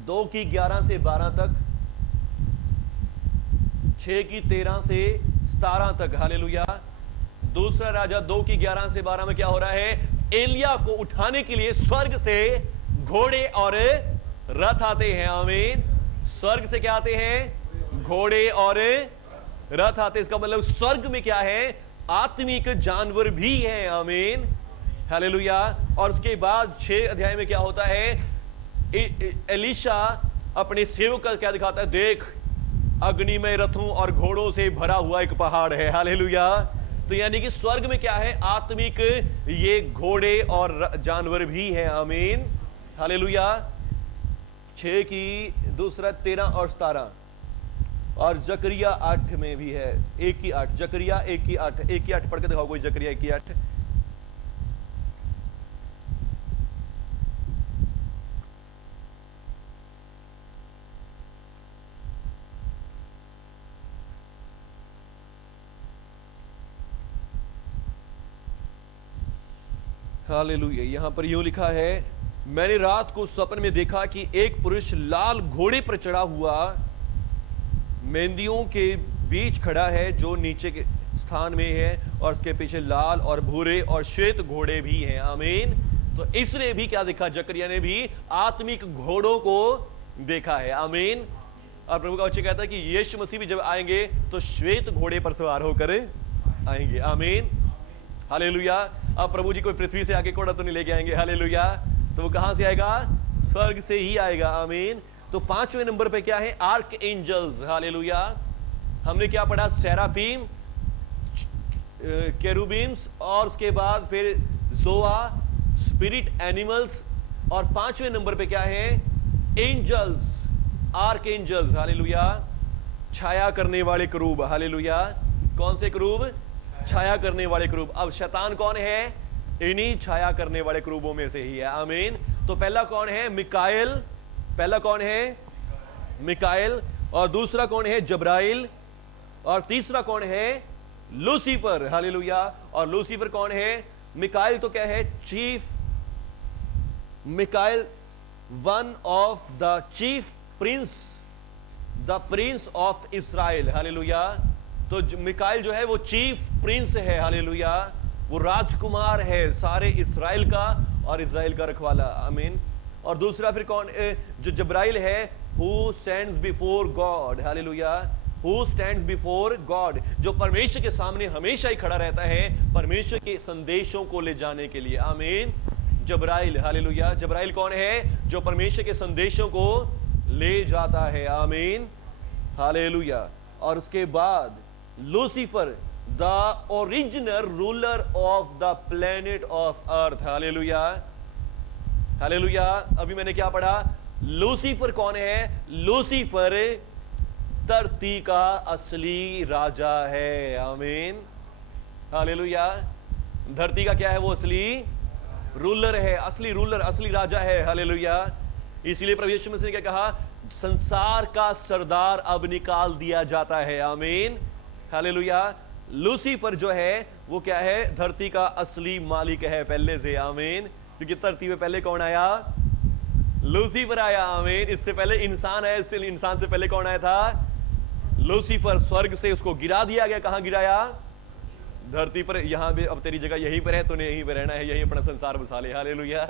2 की 11 से 12 तक, 6 की 13 से 17 तक। हालेलुया। दूसरा राजा 2 की 11 से 12 में क्या हो रहा है? एलिया को उठाने के लिए स्वर्ग से घोड़े और रथ आते हैं। आमीन। स्वर्ग से क्या आते हैं? घोड़े और रथ आते। इसका मतलब स्वर्ग में क्या है? आत्मिक जानवर भी हैं। आमीन। हालेलुया। और उसके बाद 6 अध्याय में क्या होता है? एलीशा अपने सेवक का क्या दिखाता है? देख, अग्निमय रथों और घोड़ों से भरा हुआ एक पहाड़ है। हालेलुया। तो यानी कि स्वर्ग में क्या है? आत्मिक ये घोड़े और जानवर भी हैं। आमीन। हालेलुया। 6 की दूसरा 13 और 17। और जकरिया 8 में भी है, 1 की 8। जकरिया 1 की 8, 1 की 8 पढ़ के दिखाओ कोई। जकरिया 1 की 8। हालेलुया। यहां पर यूं लिखा है, मैंने रात को स्वप्न में देखा कि एक पुरुष लाल घोड़े पर चढ़ा हुआ मेंहदियों के बीच खड़ा है, जो नीचे के स्थान में है, और उसके पीछे लाल और भूरे और श्वेत घोड़े भी हैं। आमीन। तो इसने भी क्या देखा? जकरिया ने भी आत्मिक घोड़ों को देखा है। आमीन। और प्रभु का वचन कहता है कि यीशु मसीह भी जब आएंगे तो श्वेत घोड़े पर सवार होकर आएंगे। आमीन। हालेलुया। अब प्रभु जी कोई पृथ्वी से आके घोड़ा तो नहीं लेके आएंगे। हालेलुया। तो वो कहां से आएगा? स्वर्ग से ही आएगा। आमीन। तो 5वें नंबर पे क्या है? Archangels. हालेलुया। हमने क्या पढ़ा? सेराफीम, केरूबीम्स, और उसके बाद फिर जोआ, स्पिरिट एनिमल्स, और 5वें नंबर पे क्या है? Angels, archangels. हालेलुया। छाया करने वाले करूब। हालेलुया। कौन से क्रूब? छाया करने वाले क्रूब। अब शैतान कौन है? इन्हीं छाया करने वाले क्रूबों में से ही है। आमीन। तो पहला कौन है? मिकाएल। पहला कौन है? मिकाएल। और दूसरा कौन है? जब्राइल। और तीसरा कौन है? लूसीफर। हालेलुया। और लूसीफर कौन है? मिकाएल तो क्या है? चीफ। मिकाएल one of the chief prince, the prince of इस्राएल। हालेलुया। तो मिकाएल जो है वो चीफ प्रिंस है। हालेलुया। वो राजकुमार है सारे इस्राएल का और इस्राएल का रखवाला। आमीन। और दूसरा फिर कौन? जो जब्राइल है, who stands before God. Hallelujah. Who stands before God, जो परमेश्वर के सामने हमेशा ही खड़ा रहता है परमेश्वर के संदेशों को ले जाने के लिए। आमीन। जब्राइल। हालेलुया। जब्राइल कौन है? जो परमेश्वर के संदेशों को ले जाता है। आमीन। हालेलुया। और उसके बाद Lucifer, the original ruler of the planet of earth. Hallelujah. Hallelujah. अभी मैंने क्या पढ़ा? लूसीफर कौन है? लूसीफर धरती का असली राजा है। आमीन। हालेलुया। धरती का क्या है? वो असली रूलर है, असली रूलर, असली राजा है। हालेलुया। इसलिए प्रभु यीशु मसीह ने क्या कहा? संसार का सरदार अब निकाल दिया जाता है। आमीन। हालेलुया। लूसीफर जो है वो क्या है? धरती का असली मालिक है पहले से। आमीन। क्योंकि धरती पे पहले कौन आया? लूसीफर आया। आमीन। इससे पहले इंसान आया। इससे इंसान से पहले कौन आया था? लूसीफर। स्वर्ग से उसको गिरा दिया गया। कहां गिराया? धरती पर। यहां भी अब तेरी जगह यहीं पर है, तूने यहीं पर रहना है, यहीं अपना संसार बसा ले। हालेलुया।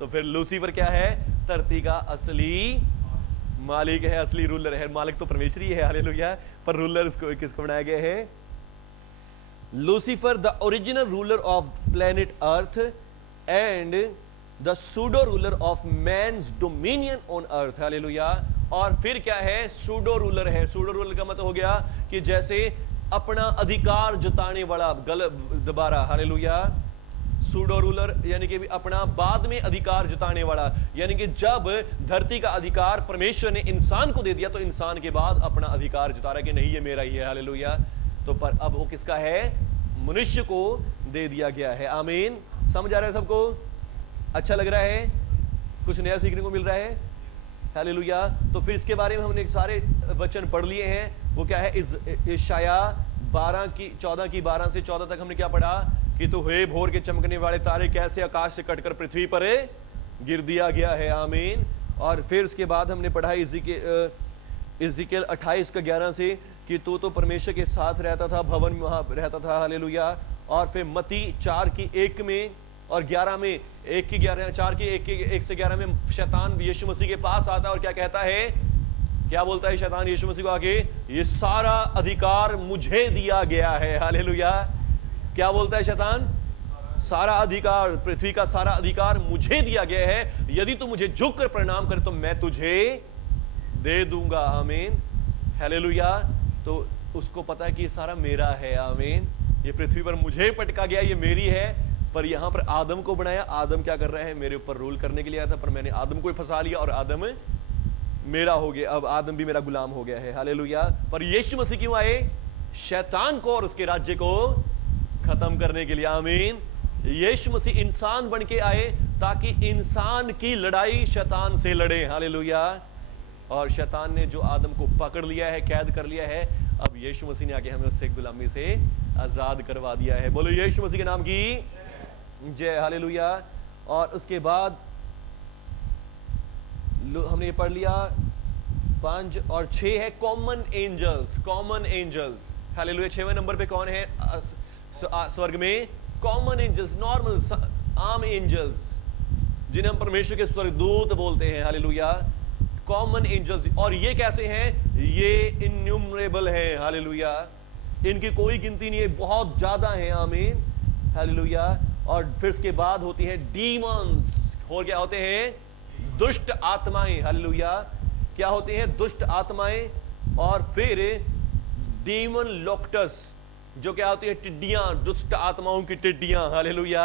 तो फिर लूसीफर क्या है? धरती का असली मालिक है, असली रूलर है। मालिक तो परमेश्वर ही है। हालेलुया। पर रूलर इसको किसको बनाया गया है? Lucifer, the original ruler of planet earth and the pseudo ruler of man's dominion on earth. Hallelujah. और फिर क्या है? सूडो रूलर है। सूडो रूलर का मतलब हो गया कि जैसे अपना अधिकार जताने वाला। दोबारा। हालेलुया। सूडो रूलर यानी कि अपना बाद में अधिकार जताने वाला, यानी कि जब धरती का अधिकार परमेश्वर ने इंसान को दे दिया तो इंसान के बाद अपना अधिकार जता रहा कि नहीं ये मेरा ही है। हालेलुया। तो पर अब वो किसका है? मनुष्य को दे दिया गया है। आमीन। समझ आ रहा है सबको? अच्छा लग रहा है? कुछ नया सीखने को मिल रहा है? हालेलुया। तो फिर इसके बारे में हमने सारे वचन पढ़ लिए हैं। वो क्या है? इशाया 14 की 12 से 14 तक हमने क्या पढ़ा? कि तो हुए भोर के चमकने वाले तारे कैसे आकाश से कटकर पृथ्वी पर गिर दिया गया है। आमीन। और फिर उसके बाद हमने पढ़ा इज़िकेल 28 का 11 से कि तू तो परमेश्वर के साथ रहता था, भवन में वहां रहता था। हालेलुया। और फिर मती 4 की 1 में और 11 में, 1 की 11, 4 की 1 से 11 में शैतान यीशु मसीह के पास आता है और क्या कहता है? क्या बोलता है शैतान यीशु मसीह को आगे? ये सारा अधिकार मुझे दिया गया है। हालेलुया। क्या बोलता है शैतान? सारा अधिकार, पृथ्वी का सारा अधिकार मुझे दिया गया है। यदि तू मुझे झुककर प्रणाम करे तो मैं तुझे दे दूंगा। आमीन। हालेलुया। तो उसको पता है कि ये सारा मेरा है। आमीन। ये पृथ्वी पर मुझे पटका गया, ये मेरी है। पर यहां पर आदम को बनाया। आदम क्या कर रहा है? मेरे ऊपर रूल करने के लिए आया था, पर मैंने आदम को ही फंसा लिया और आदम मेरा हो गया। अब आदम भी मेरा गुलाम हो गया है। हालेलुया। पर यीशु मसीह क्यों आए? शैतान को और उसके राज्य को खत्म करने के लिए। आमीन। यीशु मसीह इंसान बन के आए ताकि इंसान की लड़ाई शैतान से लड़े। हालेलुया। और शैतान ने जो आदम को पकड़ लिया है, कैद कर लिया है, अब यीशु मसीह ने आके हमें उससे गुलामी से आजाद करवा दिया है। बोलो यीशु मसीह के नाम की जय। हालेलुया। और उसके बाद हमने ये पढ़ लिया 5 और 6 है common angels. Common angels. Hallelujah. 6वें नंबर पे कौन है स्वर्ग में? कॉमन एंजल्स, नॉर्मल आम एंजल्स, जिन्हें हम परमेश्वर के स्वर्गदूत बोलते हैं। हालेलुया। Common angels. और ये कैसे हैं? ये इन्यूमरेबल हैं। हालेलुया। इनकी कोई गिनती नहीं है, बहुत ज्यादा है। आमीन। हालेलुया। और फिर इसके बाद होती है डीमंस। और क्या होते हैं? दुष्ट आत्माएं। हालेलुया। क्या होते हैं? दुष्ट आत्माएं। और फिर डीमन लोक्टस, जो क्या होती है? टिड्डियां, दुष्ट आत्माओं की टिड्डियां। हालेलुया।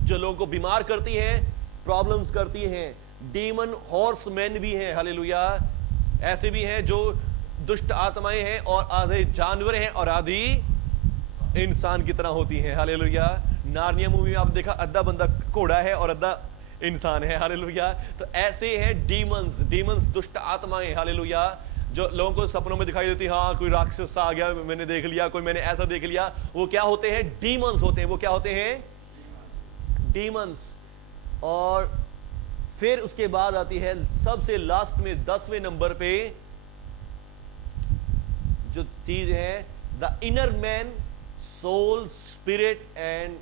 जो लोगों को बीमार करती हैं, प्रॉब्लम्स करती हैं। डीमन हॉर्समैन भी हैं। हालेलुया। ऐसे भी हैं जो दुष्ट आत्माएं हैं और आधे जानवर हैं और आधी इंसान की तरह होती हैं। हालेलुया। नार्निया मूवी में आपने देखा अद्धा बंदा घोड़ा है और अद्धा इंसान है। हालेलुया। तो ऐसे हैं डीमंस, डीमंस दुष्ट आत्माएं। हालेलुया। जो लोगों को सपनों में दिखाई देती, हाँ कोई राक्षस आ गया, मैंने देख लिया, कोई मैंने ऐसा देख लिया, वो क्या होते हैं? डीमंस होते हैं। वो क्या होते हैं? डीमंस। और फिर उसके बाद आती है सबसे लास्ट में 10वें नंबर पे जो चीज है, the inner man, soul, spirit and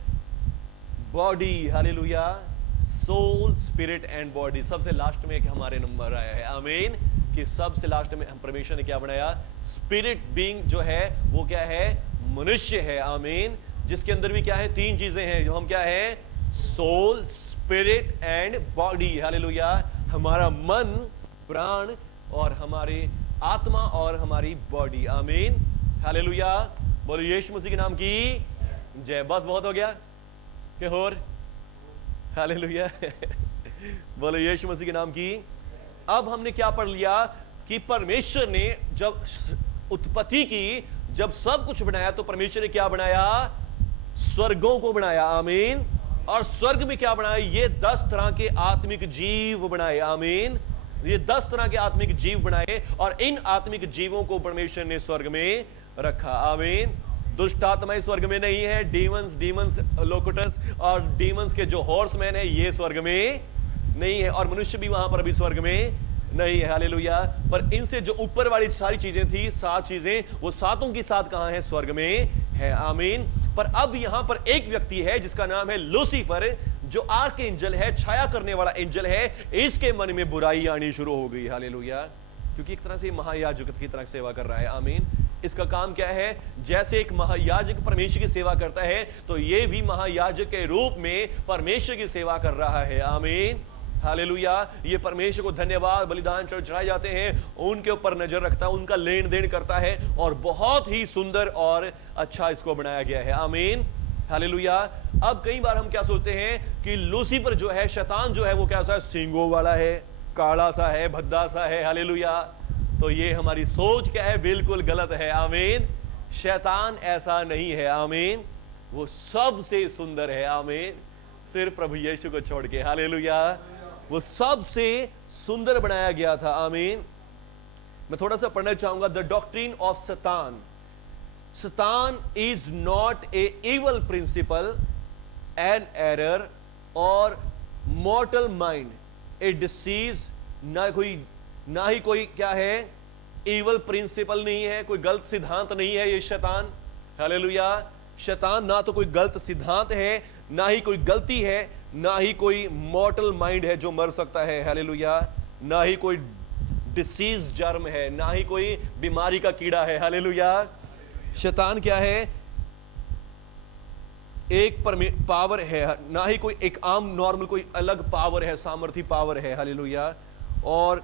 body. Hallelujah. Soul, spirit and body सबसे लास्ट में एक हमारे नंबर आया है। आमीन। कि सबसे लास्ट में हम परमेश्वर ने क्या बनाया? स्पिरिट बीइंग जो है वो क्या है? मनुष्य है। आमीन। जिसके अंदर भी क्या है? 3 चीजें हैं जो हम क्या है? Soul, spirit and body. Hallelujah. हमारा मन, प्राण और हमारे आत्मा और हमारी बॉडी। आमीन। हालेलुया। बोलो यीशु मसीह के नाम की जय। बस बहुत हो गया कि और? हालेलुया। बोलो यीशु मसीह के नाम की। अब हमने क्या पढ़ लिया कि परमेश्वर ने जब उत्पत्ति की, जब सब कुछ बनाया, तो परमेश्वर ने क्या बनाया? स्वर्गों को बनाया। आमीन। और स्वर्ग में क्या बनाया? ये 10 तरह के आत्मिक जीव बनाए। आमीन। ये 10 तरह के आत्मिक जीव बनाए और इन आत्मिक जीवों को परमेश्वर ने स्वर्ग में रखा। आमीन। दुष्ट आत्माएं स्वर्ग में नहीं है। डीमंस लोकुटस और डीमंस के जो हॉर्समैन है ये स्वर्ग में नहीं है, और मनुष्य भी वहां पर अभी स्वर्ग में नहीं है। हालेलुया। पर इनसे जो ऊपर वाली सारी चीजें थी, 7 चीजें, वो सातों की सात कहां है? स्वर्ग में है। आमीन। पर अब यहां पर एक व्यक्ति है जिसका नाम है लूसीफर, जो आर्क एंजल है, छाया करने वाला एंजल है। इसके मन में बुराई आनी शुरू हो गई। हालेलुया। क्योंकि एक तरह से महायाजक की तरह सेवा कर रहा है। आमीन। इसका काम क्या है? जैसे एक महायाजक परमेश्वर की सेवा करता है, तो ये भी महायाजक के रूप में परमेश्वर की सेवा कर रहा है। आमीन। हालेलुया। ये परमेश्वर को धन्यवाद बलिदान चढ़ाए जाते हैं, उनके ऊपर नजर रखता है, उनका लेन देन करता है, और बहुत ही सुंदर और अच्छा इसको बनाया गया है। आमीन। हालेलुया। अब कई बार हम क्या सोचते हैं कि लूसीफर जो है, शैतान जो है, वो कैसा है? सींगों वाला है, काला सा है, भद्दा सा है। हालेलुया। तो ये हमारी सोच क्या है? बिल्कुल गलत है। आमीन। शैतान ऐसा नहीं है। आमीन। वो सबसे सुंदर है। आमीन। सिर्फ प्रभु यीशु को छोड़ के। हालेलुया। वो सबसे सुंदर बनाया गया था। आमीन। मैं थोड़ा सा पढ़ना चाहूंगा। The doctrine of Satan. Satan is not a evil principle, an error or mortal mind, A disease. ना ही कोई क्या है? इवल प्रिंसिपल नहीं है, कोई गलत सिद्धांत नहीं है ये शैतान। हालेलुया। शैतान ना तो कोई गलत सिद्धांत है, ना ही कोई गलती है, ना ही कोई मॉर्टल माइंड है जो मर सकता है। हालेलुया। ना ही कोई डिसीज जर्म है, ना ही कोई बीमारी का कीड़ा है। हालेलुया। शैतान क्या है? एक पावर है, ना ही कोई एक आम नॉर्मल कोई अलग पावर है, सामर्थी पावर है। हालेलुया। और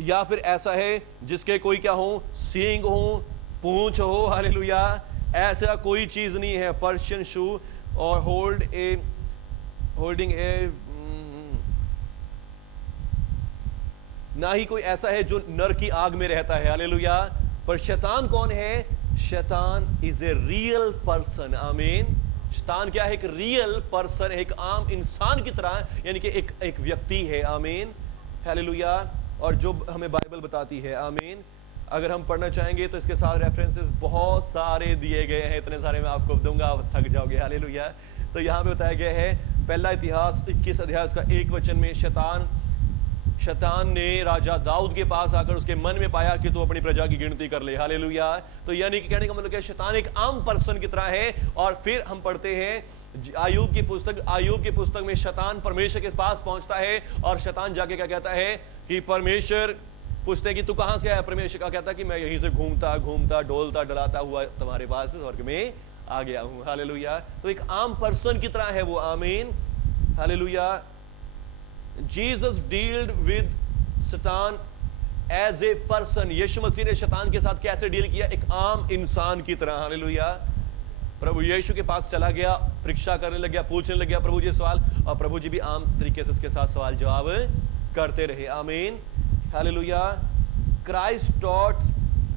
या फिर ऐसा है जिसके कोई क्या हो? सींग हो, पूंछ हो। हालेलुया। ऐसा कोई चीज नहीं है। पर्शियन शू और होल्डिंग ए, ना ही कोई ऐसा है जो नर की आग में रहता है। हालेलुया। पर शैतान कौन है? शैतान इज ए रियल पर्सन। आमीन। शैतान क्या है? एक रियल पर्सन, एक आम इंसान की तरह, यानी कि एक व्यक्ति है। आमीन। हालेलुया। और जो हमें बाइबल बताती है। आमीन। अगर हम पढ़ना चाहेंगे तो इसके साथ रेफरेंसेस बहुत सारे दिए गए हैं, इतने सारे मैं आपको दूंगा, आप थक जाओगे। हालेलुया। तो यहाँ पे बताया गया है, पहला इतिहास 21 अध्याय उसका 1 वचन में, शैतान ने राजा दाऊद के पास आकर उसके मन में पाया कि तू अपनी प्रजा की गिनती कर ले। हालेलुया। तो यानी कि कहने का मतलब क्या? शैतान एक आम पर्सन की तरह है। और फिर हम पढ़ते हैं आयूब की पुस्तक में शैतान परमेश्वर के पास पहुंचता है, और शैतान जाके क्या कहता है कि परमेश्वर पूछते हैं कि तू कहां से आया? परमेश्वर का कहता है कि मैं यहीं से घूमता घूमता डोलता डलाता हुआ तुम्हारे पास स्वर्ग में आ गया हूं। हालेलुया। तो एक आम पर्सन की तरह है वो। आमीन। हालेलुया। जीसस डील्ड विद शैतान एज ए पर्सन। यीशु मसीह ने शैतान के साथ कैसे डील किया? एक आम इंसान की तरह। हालेलुया। प्रभु यीशु के पास चला गया, परीक्षा करने लग गया, पूछने लग गया प्रभु जी सवाल, और प्रभु जी भी आम तरीके से उसके साथ सवाल जवाब करते रहे। आमीन। Hallelujah. Christ taught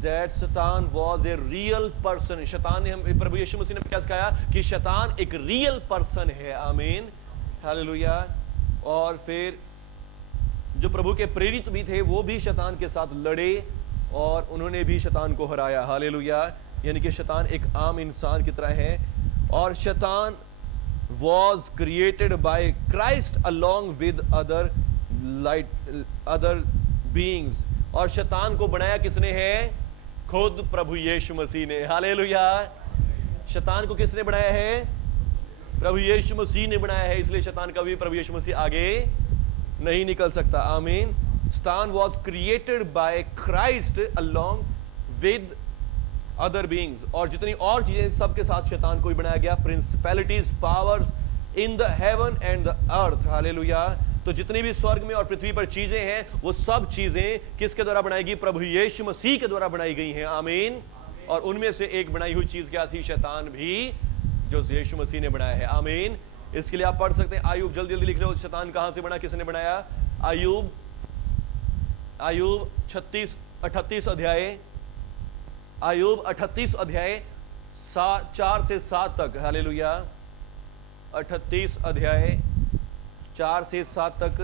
that Satan was a real person. शैतान ने हम प्रभु यीशु मसीह ने क्या सिखाया कि शैतान एक रियल पर्सन है. आमीन, हालेलुया. और फिर जो प्रभु के प्रेरित भी थे वो भी शैतान के साथ लड़े और उन्होंने भी शैतान को हराया. हालेलुया. यानी कि शैतान एक आम इंसान की तरह है. और शैतान was created by Christ along with other beings. और शैतान को बनाया किसने है? खुद प्रभु यीशु मसीह ने. हालेलुया. शैतान को किसने बनाया है? प्रभु यीशु मसीह ने बनाया है. इसलिए शैतान कभी प्रभु यीशु मसीह आगे नहीं निकल सकता. आमीन. शैतान was created by Christ along with other beings. और जितनी और चीजें सबके साथ शैतान को ही बनाया गया. Principalities, powers in the heaven and the earth. Hallelujah. तो जितनी भी स्वर्ग में और पृथ्वी पर चीजें हैं वो सब चीजें किसके द्वारा बनाई गई? प्रभु यीशु मसीह के द्वारा बनाई गई हैं. आमीन. और उनमें से एक बनाई हुई चीज क्या थी? शैतान भी, जो यीशु मसीह ने बनाया है. आमीन. इसके लिए आप पढ़ सकते हैं आयुब. जल्दी जल्दी लिख लो. शैतान कहां से बना, किसने बनाया? आयुब 38 अध्याय. आयुब 38 अध्याय 4 से 7 तक. हालेलुया. 38 अध्याय 4 से 7 तक.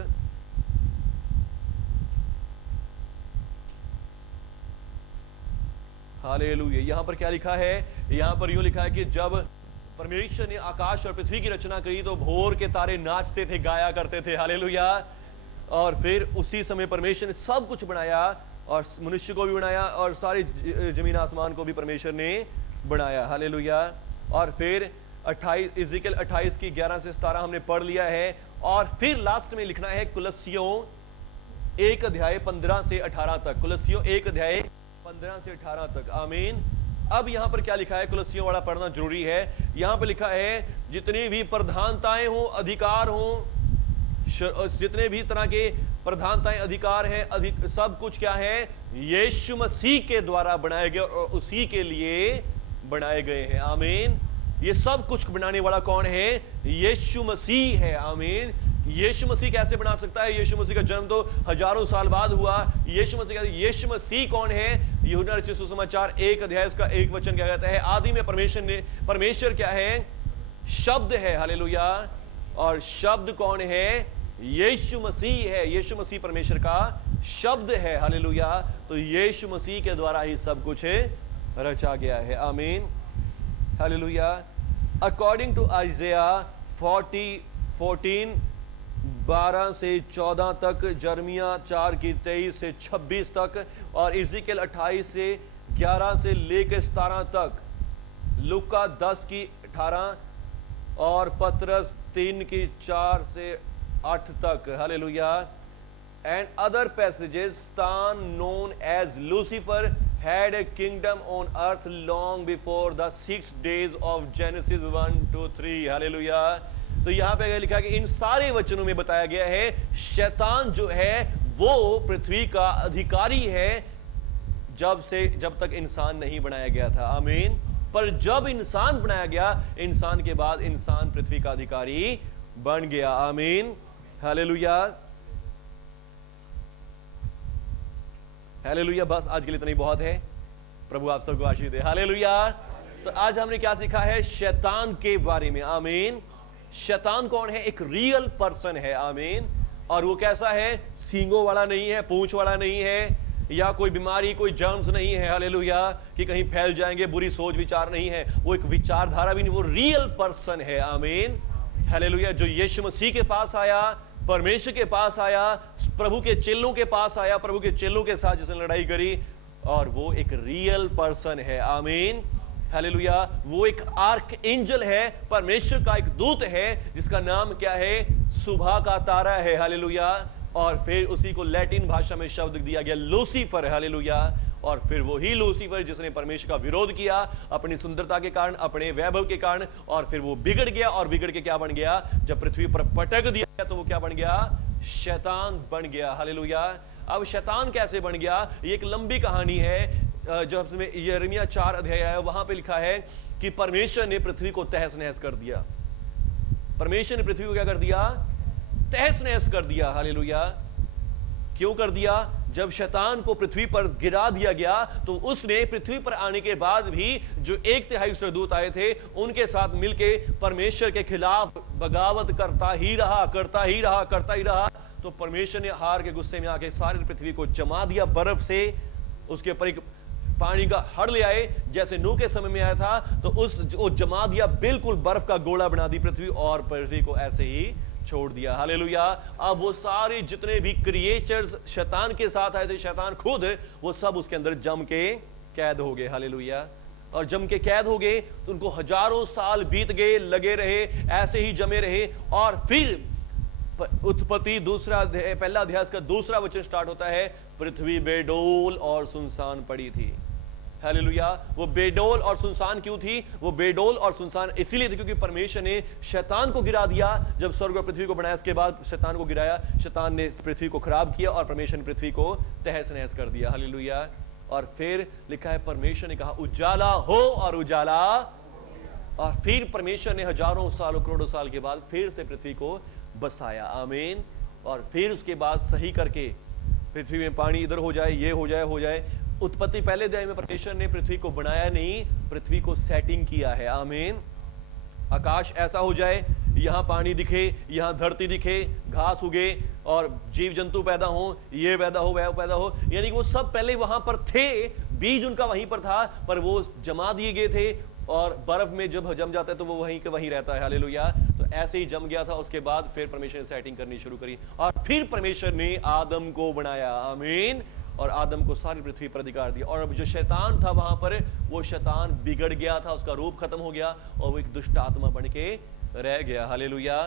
हालेलुया. यहां पर क्या लिखा है? यहां पर यूं लिखा है कि जब परमेश्वर ने आकाश और पृथ्वी की रचना करी तो भोर के तारे नाचते थे, गाया करते थे. हालेलुया. और फिर उसी समय परमेश्वर ने सब कुछ बनाया और मनुष्य को भी बनाया और सारी जमीन आसमान को भी परमेश्वर ने बनाया. हालेलुया. और फिर 28 इज़ेकिएल 28 की 11 से 17 हमने पढ़ लिया है. और फिर लास्ट में लिखना है कुलस्सियों 1 अध्याय 15 से 18 तक. कुलस्सियों 1 अध्याय 15 से 18 तक. आमीन. अब यहां पर क्या लिखा है? कुलस्सियों वाला पढ़ना जरूरी है. यहां पर लिखा है जितनी भी प्रधानताएं हो, अधिकार हो, जितने भी तरह के प्रधानताएं, अधिकार हैं, सब कुछ क्या है? यीशु मसीह के द्वारा बनाए गए और उसी के लिए बनाए गए हैं. आमीन. ये सब कुछ बनाने वाला कौन है? यीशु मसीह है. आमीन. यीशु मसीह कैसे बना सकता है? यीशु मसीह का जन्म तो हजारों साल बाद हुआ. यीशु मसीह कौन है? यूहन्ना रचित सुसमाचार 1 अध्याय उसका 1 वचन क्या कहता है? आदि में परमेश्वर क्या है? शब्द है. हालेलुया. और शब्द कौन है? यीशु मसीह है. यीशु मसीह परमेश्वर का शब्द है. हालेलुया. तो यीशु मसीह के द्वारा ही सब कुछ रचा गया है. आमीन. हालेलुया. अकॉर्डिंग टू आइज़ाया 14 12 से 14 तक, जर्मिया 4 की 23 से 26 तक, और इज़ेकिएल 28 से 11 से लेकर 17 तक, लूका 10 की 18 और पतरस 3 की 4 से 8 तक. Hallelujah. And other passages. Satan known as Lucifer had a kingdom on earth long before the 6 days of Genesis 1-3. Hallelujah. तो यहां पे लिखा कि इन सारे वचनों में बताया गया है शैतान जो है वो पृथ्वी का अधिकारी है जब तक इंसान नहीं बनाया गया था. आमीन. पर जब इंसान बनाया गया, इंसान के बाद इंसान पृथ्वी का अधिकारी बन गया. आमीन. हालेलुया. हालेलुया. बस आज के लिए इतना ही बहुत है. प्रभु आप सबको आशीष दे. हालेलुया. तो आज हमने क्या सीखा है? शैतान के बारे में. आमीन. शैतान कौन है? एक रियल पर्सन है. आमीन. और वो कैसा है? सींगों वाला नहीं है, पूंछ वाला नहीं है, या कोई बीमारी, कोई जर्म्स नहीं है. हालेलुया. कि कहीं फैल जाएंगे, बुरी सोच विचार नहीं है, वो एक विचारधारा भी नहीं, वो रियल पर्सन है. आमीन. हालेलुया. जो यीशु मसीह के पास आया, परमेश्वर के पास आया, प्रभु के चेलों के पास आया, प्रभु के चेलों के साथ जिसने लड़ाई करी, और वो एक रियल पर्सन है. आमीन. हालेलुया. वो एक आर्क एंजल है, परमेश्वर का एक दूत है, जिसका नाम क्या है? सुबह का तारा है. हालेलुया. और फिर उसी को लैटिन भाषा में शब्द दिया गया लूसीफर. हालेलुया. और फिर वही लूसीफर जिसने परमेश्वर का विरोध किया अपनी सुंदरता के कारण, अपने वैभव के कारण, और फिर वो बिगड़ गया, और बिगड़ के क्या बन गया? जब पृथ्वी पर पटक दिया गया तो वो क्या बन गया? शैतान बन गया. हालेलुया. अब शैतान कैसे बन गया? ये एक लंबी कहानी है. जब उसमें यिर्मयाह 4 अध्याय है, वहां पे लिखा है कि परमेश्वर ने पृथ्वी को तहस नहस कर दिया. परमेश्वर ने पृथ्वी को क्या कर दिया? तहस नहस कर दिया. हालेलुया. क्यों कर दिया? जब शैतान को पृथ्वी पर गिरा दिया गया तो उसने पृथ्वी पर आने के बाद भी जो 1/3 स्वर्गदूत आए थे उनके साथ मिलके परमेश्वर के खिलाफ बगावत करता ही रहा। तो परमेश्वर ने हार के गुस्से में आके सारी पृथ्वी को जमा दिया बर्फ से, उसके ऊपर एक पानी का हड़ ले आए जैसे नूह के समय में आया था, तो वो जमा दिया, बिल्कुल बर्फ का गोला बना दी पृथ्वी, और पृथ्वी को ऐसे ही छोड़ दिया। हालेलुया। अब वो सारे जितने भी क्रिएचर्स शैतान के साथ आए थे, शैतान खुद, वो सब उसके अंदर जम के कैद हो गए। हालेलुया। और जम के कैद हो गए तो उनको हजारों साल बीत गए, लगे रहे, ऐसे ही जमे रहे। और फिर उत्पत्ति पहला अध्याय का दूसरा वचन स्टार्ट होता है, पृथ्वी बेडोल और सुनसान पड़ी थी। हालेलुया। वो बेडोल और सुनसान क्यों थी? वो बेडोल और सुनसान इसीलिए थी क्योंकि परमेश्वर ने शैतान को गिरा दिया। जब स्वर्ग और पृथ्वी को बनाया, उसके बाद शैतान को गिराया, शैतान ने पृथ्वी को खराब किया और परमेश्वर ने पृथ्वी को तहस नहस कर दिया। हालेलुया। और फिर लिखा है परमेश्वर ने कहा उजाला हो, और उजाला, और फिर परमेश्वर ने हजारों सालों करोड़ों साल के बाद फिर से पृथ्वी को बसाया। आमीन। और फिर उसके बाद सही करके पृथ्वी में पानी इधर हो जाए, ये हो जाए। उत्पत्ति पहले अध्याय में परमेश्वर ने पृथ्वी को बनाया नहीं, पृथ्वी को सेटिंग किया है। आमीन। आकाश ऐसा हो जाए, यहां पानी दिखे, यहां धरती दिखे, घास उगे और जीव जंतु पैदा हो, ये पैदा हो, वह पैदा हो, यानी कि वो सब पहले वहां पर थे, बीज उनका वहीं पर था, पर वो जमा दिए गए थे। और बर्फ में जब जम जाता है तो वो वहीं के वहीं रहता है। हालेलुया। तो ऐसे ही जम गया था। उसके बाद फिर परमेश्वर ने सेटिंग करनी शुरू करी और फिर परमेश्वर ने आदम को बनाया। आमीन। और आदम को सारी पृथ्वी पर अधिकार दिया। और अब जो शैतान था वहां पर, वो शैतान बिगड़ गया था, उसका रूप खत्म हो गया और वो एक दुष्ट आत्मा बन के रह गया। हालेलुया।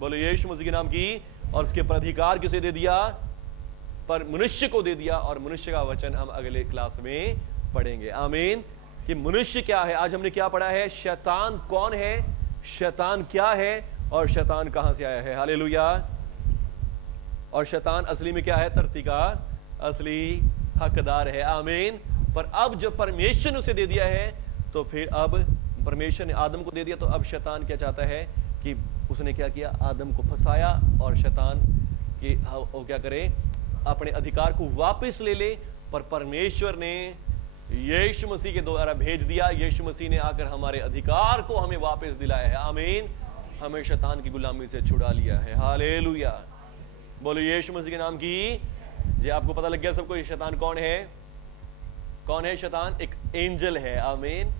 बोलो यीशु मसीह के नाम की। और उसके पर अधिकार किसे दे दिया? पर मनुष्य को दे दिया। और मनुष्य का वचन हम अगले क्लास में पढ़ेंगे। आमीन। कि मनुष्य क्या है। आज हमने क्या पढ़ा है? शैतान कौन है, शैतान क्या है और शैतान कहां से आया है। हालेलुया। और शैतान असली में क्या है? धरती का असली हकदार है। आमीन। पर अब जब परमेश्वर ने उसे दे दिया है तो फिर अब परमेश्वर ने आदम को दे दिया, तो अब शैतान क्या चाहता है कि उसने क्या किया? आदम को फंसाया और शैतान कि वो क्या करे? अपने अधिकार को वापस ले ले। पर परमेश्वर ने यीशु मसीह के द्वारा भेज दिया। यीशु मसीह ने आकर हमारे अधिकार को हमें वापस दिलाया है। आमीन। हमें शैतान की गुलामी से छुड़ा लिया है। हालेलुया। बोलो यीशु मसीह के नाम की। जी आपको पता लग गया सबको ये शैतान कौन है? कौन है शैतान? एक एंजल है। आमीन।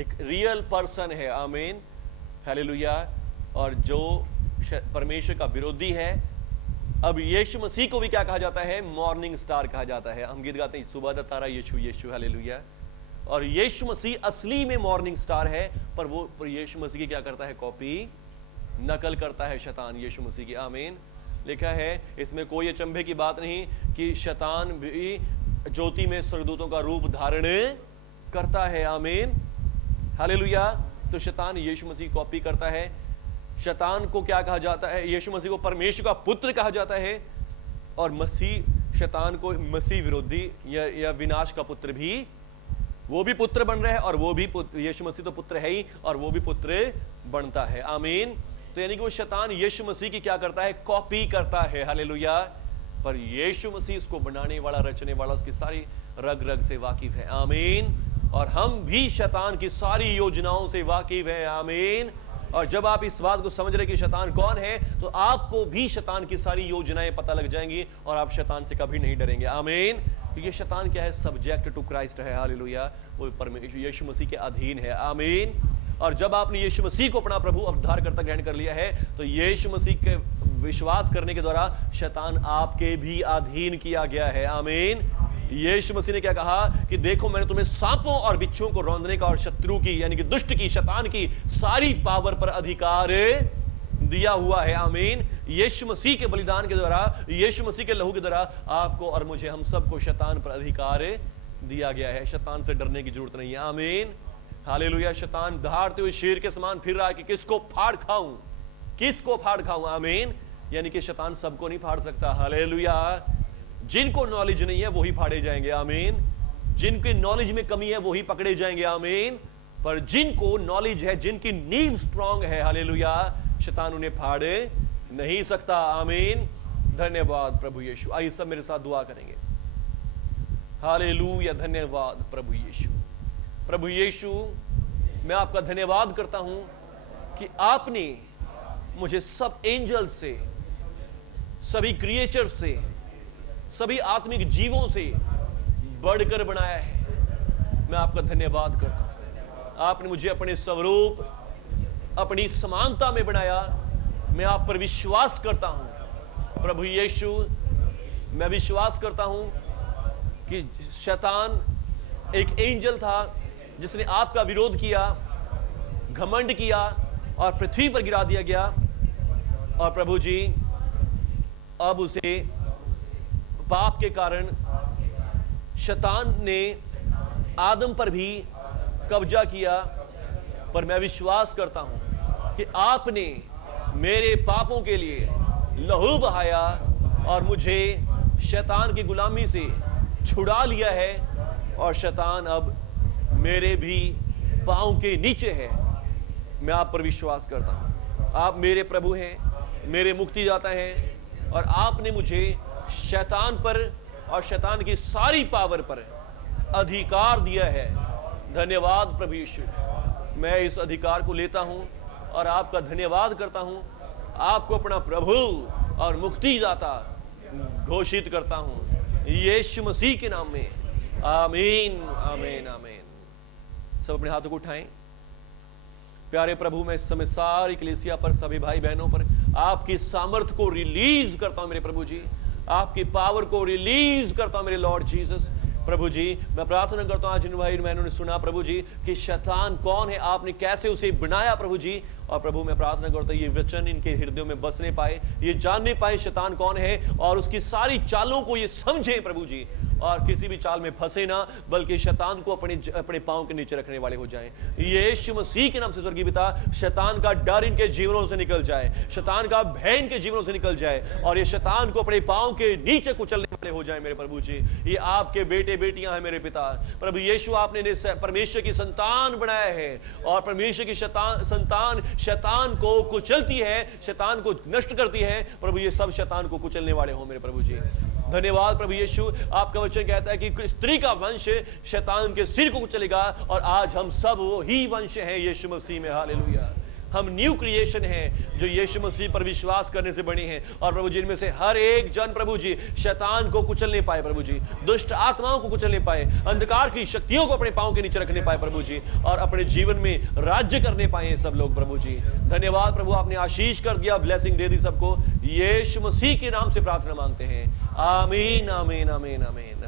एक रियल पर्सन है। आमीन। हालेलुया। और जो परमेश्वर का विरोधी है। अब यीशु मसीह को भी क्या कहा जाता है? मॉर्निंग स्टार कहा जाता है। हम गीत गाते हैं सुबह दा तारा यीशु यीशु। हालेलुया। और यीशु मसीह असली में मॉर्निंग स्टार है, पर वो यीशु मसीह की क्या करता है? कॉपी, नकल करता है शैतान यीशु मसीह की। आमीन। लिखा है, इसमें कोई अचंभे की बात नहीं कि शैतान भी ज्योति में स्वर्गदूतों का रूप धारण करता है। आमीन। हालेलुया। तो शैतान यीशु मसीह कॉपी करता है। शैतान को क्या कहा जाता है? यीशु मसीह को परमेश्वर का पुत्र कहा जाता है। और मसीह शैतान को मसीह विरोधी या विनाश का पुत्र भी, वो भी पुत्र बन रहा है और वो भी यीशु मसीह तो पुत्र है ही और वो भी पुत्र बनता है। आमीन। तो यानी कि वो शैतान यीशु मसीह की क्या करता है? कॉपी करता है। हालेलुया। पर यीशु मसीह इसको बनाने वाला, रचने वाला, उसकी सारी रग रग से वाकिफ है। आमीन। और हम भी शैतान की सारी योजनाओं से वाकिफ हैं। आमीन। और जब आप इस बात को समझ रहे कि शैतान कौन है, तो आपको भी शैतान की सारी योजनाएं पता लग जाएंगी और आप शैतान से कभी नहीं डरेंगे। आमीन। क्योंकि शैतान क्या है? सब्जेक्ट टू क्राइस्ट है। हालेलुया। वो परमेश्वर यीशु मसीह के अधीन है। आमीन। और जब आपने यीशु मसीह को अपना प्रभु उद्धारकर्ता ग्रहण कर लिया है, तो यीशु मसीह के विश्वास करने के द्वारा शैतान आपके भी अधीन किया गया है। आमीन। यीशु मसीह ने क्या कहा कि देखो मैंने तुम्हें सांपों और बिच्छुओं को रौंदने का और शत्रु की यानी कि दुष्ट की, शैतान की सारी पावर पर अधिकार दिया हुआ है। आमीन। यीशु मसीह के बलिदान के द्वारा, यीशु मसीह के लहू के द्वारा आपको और मुझे, हम सबको शैतान पर अधिकार दिया गया है। शैतान से डरने की जरूरत नहीं है। आमीन। हालेलुया। शैतान दहाड़ते हुए शेर के समान फिर रहा है कि किसको फाड़ खाऊं, किसको फाड़ खाऊं। आमीन। यानी कि शैतान सबको नहीं फाड़ सकता। हालेलुया। जिनको नॉलेज नहीं है वही फाड़े जाएंगे। आमीन। जिनके नॉलेज में कमी है वही पकड़े जाएंगे। आमीन। पर जिनको नॉलेज है, जिनकी नींव स्ट्रांग है, हालेलुया, शैतान उन्हें फाड़े नहीं सकता। आमीन। धन्यवाद प्रभु यीशु। आइए सब मेरे साथ दुआ करेंगे। हालेलुया, धन्यवाद प्रभु यीशु। प्रभु यीशु, मैं आपका धन्यवाद करता हूं कि आपने मुझे सब एंजल से, सभी क्रिएचर से, सभी आत्मिक जीवों से बढ़कर बनाया है। मैं आपका धन्यवाद करता हूं। आपने मुझे अपने स्वरूप, अपनी समानता में बनाया। मैं आप पर विश्वास करता हूं प्रभु यीशु। मैं विश्वास करता हूं कि शैतान एक एंजल था जिसने आपका विरोध किया, घमंड किया और पृथ्वी पर गिरा दिया गया। और प्रभु जी, अब उसे पाप के कारण शैतान ने आदम पर भी कब्जा किया। पर मैं विश्वास करता हूं कि आपने मेरे पापों के लिए लहू बहाया और मुझे शैतान की गुलामी से छुड़ा लिया है। और शैतान अब मेरे भी पांव के नीचे है। मैं आप पर विश्वास करता हूं। आप मेरे प्रभु हैं, मेरे मुक्तिदाता हैं और आपने मुझे शैतान पर और शैतान की सारी पावर पर अधिकार दिया है। धन्यवाद प्रभु यीशु। मैं इस अधिकार को लेता हूं और आपका धन्यवाद करता हूं। आपको अपना प्रभु और मुक्तिदाता घोषित करता हूं यीशु मसीह के नाम में। आमीन, आमीन, आमीन। सब अपने हाथों को उठाएं। प्यारे प्रभु, मैं इस समय सारी कलीसिया पर, सभी भाई बहनों पर आपकी सामर्थ को रिलीज करता हूं मेरे प्रभु जी। आपकी पावर को रिलीज करता हूं मेरे लॉर्ड जीसस। प्रभु जी, मैं प्रार्थना करता हूं आज इन भाई बहनों ने सुना प्रभु जी कि शैतान कौन है, आपने कैसे उसे बनाया प्रभु जी। और प्रभु मैं प्रार्थना करता हूं ये वचन इनके हृदयों में बसने पाए, ये जानने पाए शैतान कौन है और उसकी सारी चालों को ये समझे प्रभु जी। और किसी भी चाल में फंसे ना, बल्कि शैतान को अपने पांव के नीचे रखने वाले हो जाएं। यीशु मसीह के नाम से स्वर्गीय पिता, शैतान का डर इनके जीवनों से निकल जाए, शैतान का भय इनके जीवनों से निकल जाए और ये शैतान को अपने पांव के नीचे कुचलने वाले हो जाए मेरे प्रभु जी। ये आपके बेटे बेटियां हैं मेरे पिता। प्रभु यीशु, आपने परमेश्वर की संतान बनाया है और परमेश्वर की संतान शैतान को कुचलती है, शैतान को नष्ट करती है। प्रभु ये सब शैतान को कुचलने वाले हो मेरे प्रभु जी। धन्यवाद प्रभु यीशु। आपका वचन कहता है कि स्त्री का वंश शैतान के सिर को कुचलेगा और आज हम सब वो ही वंश हैं यीशु मसीह में। हालेलुया। हम न्यू क्रिएशन हैं जो यीशु मसीह पर विश्वास करने से बने हैं। और प्रभु जी, इनमें से हर एक जन प्रभु जी शैतान को कुचलने पाए प्रभु जी, दुष्ट आत्माओं को कुचलने पाए, अंधकार की शक्तियों को अपने पांव के नीचे रखने पाए प्रभु जी, और अपने जीवन में राज्य करने पाए सब लोग प्रभु जी। धन्यवाद प्रभु, आपने आशीष कर दिया, ब्लेसिंग दे दी सबको। यीशु मसीह के नाम से प्रार्थना मांगते हैं। आमीन, आमीन, आमीन, आमीन।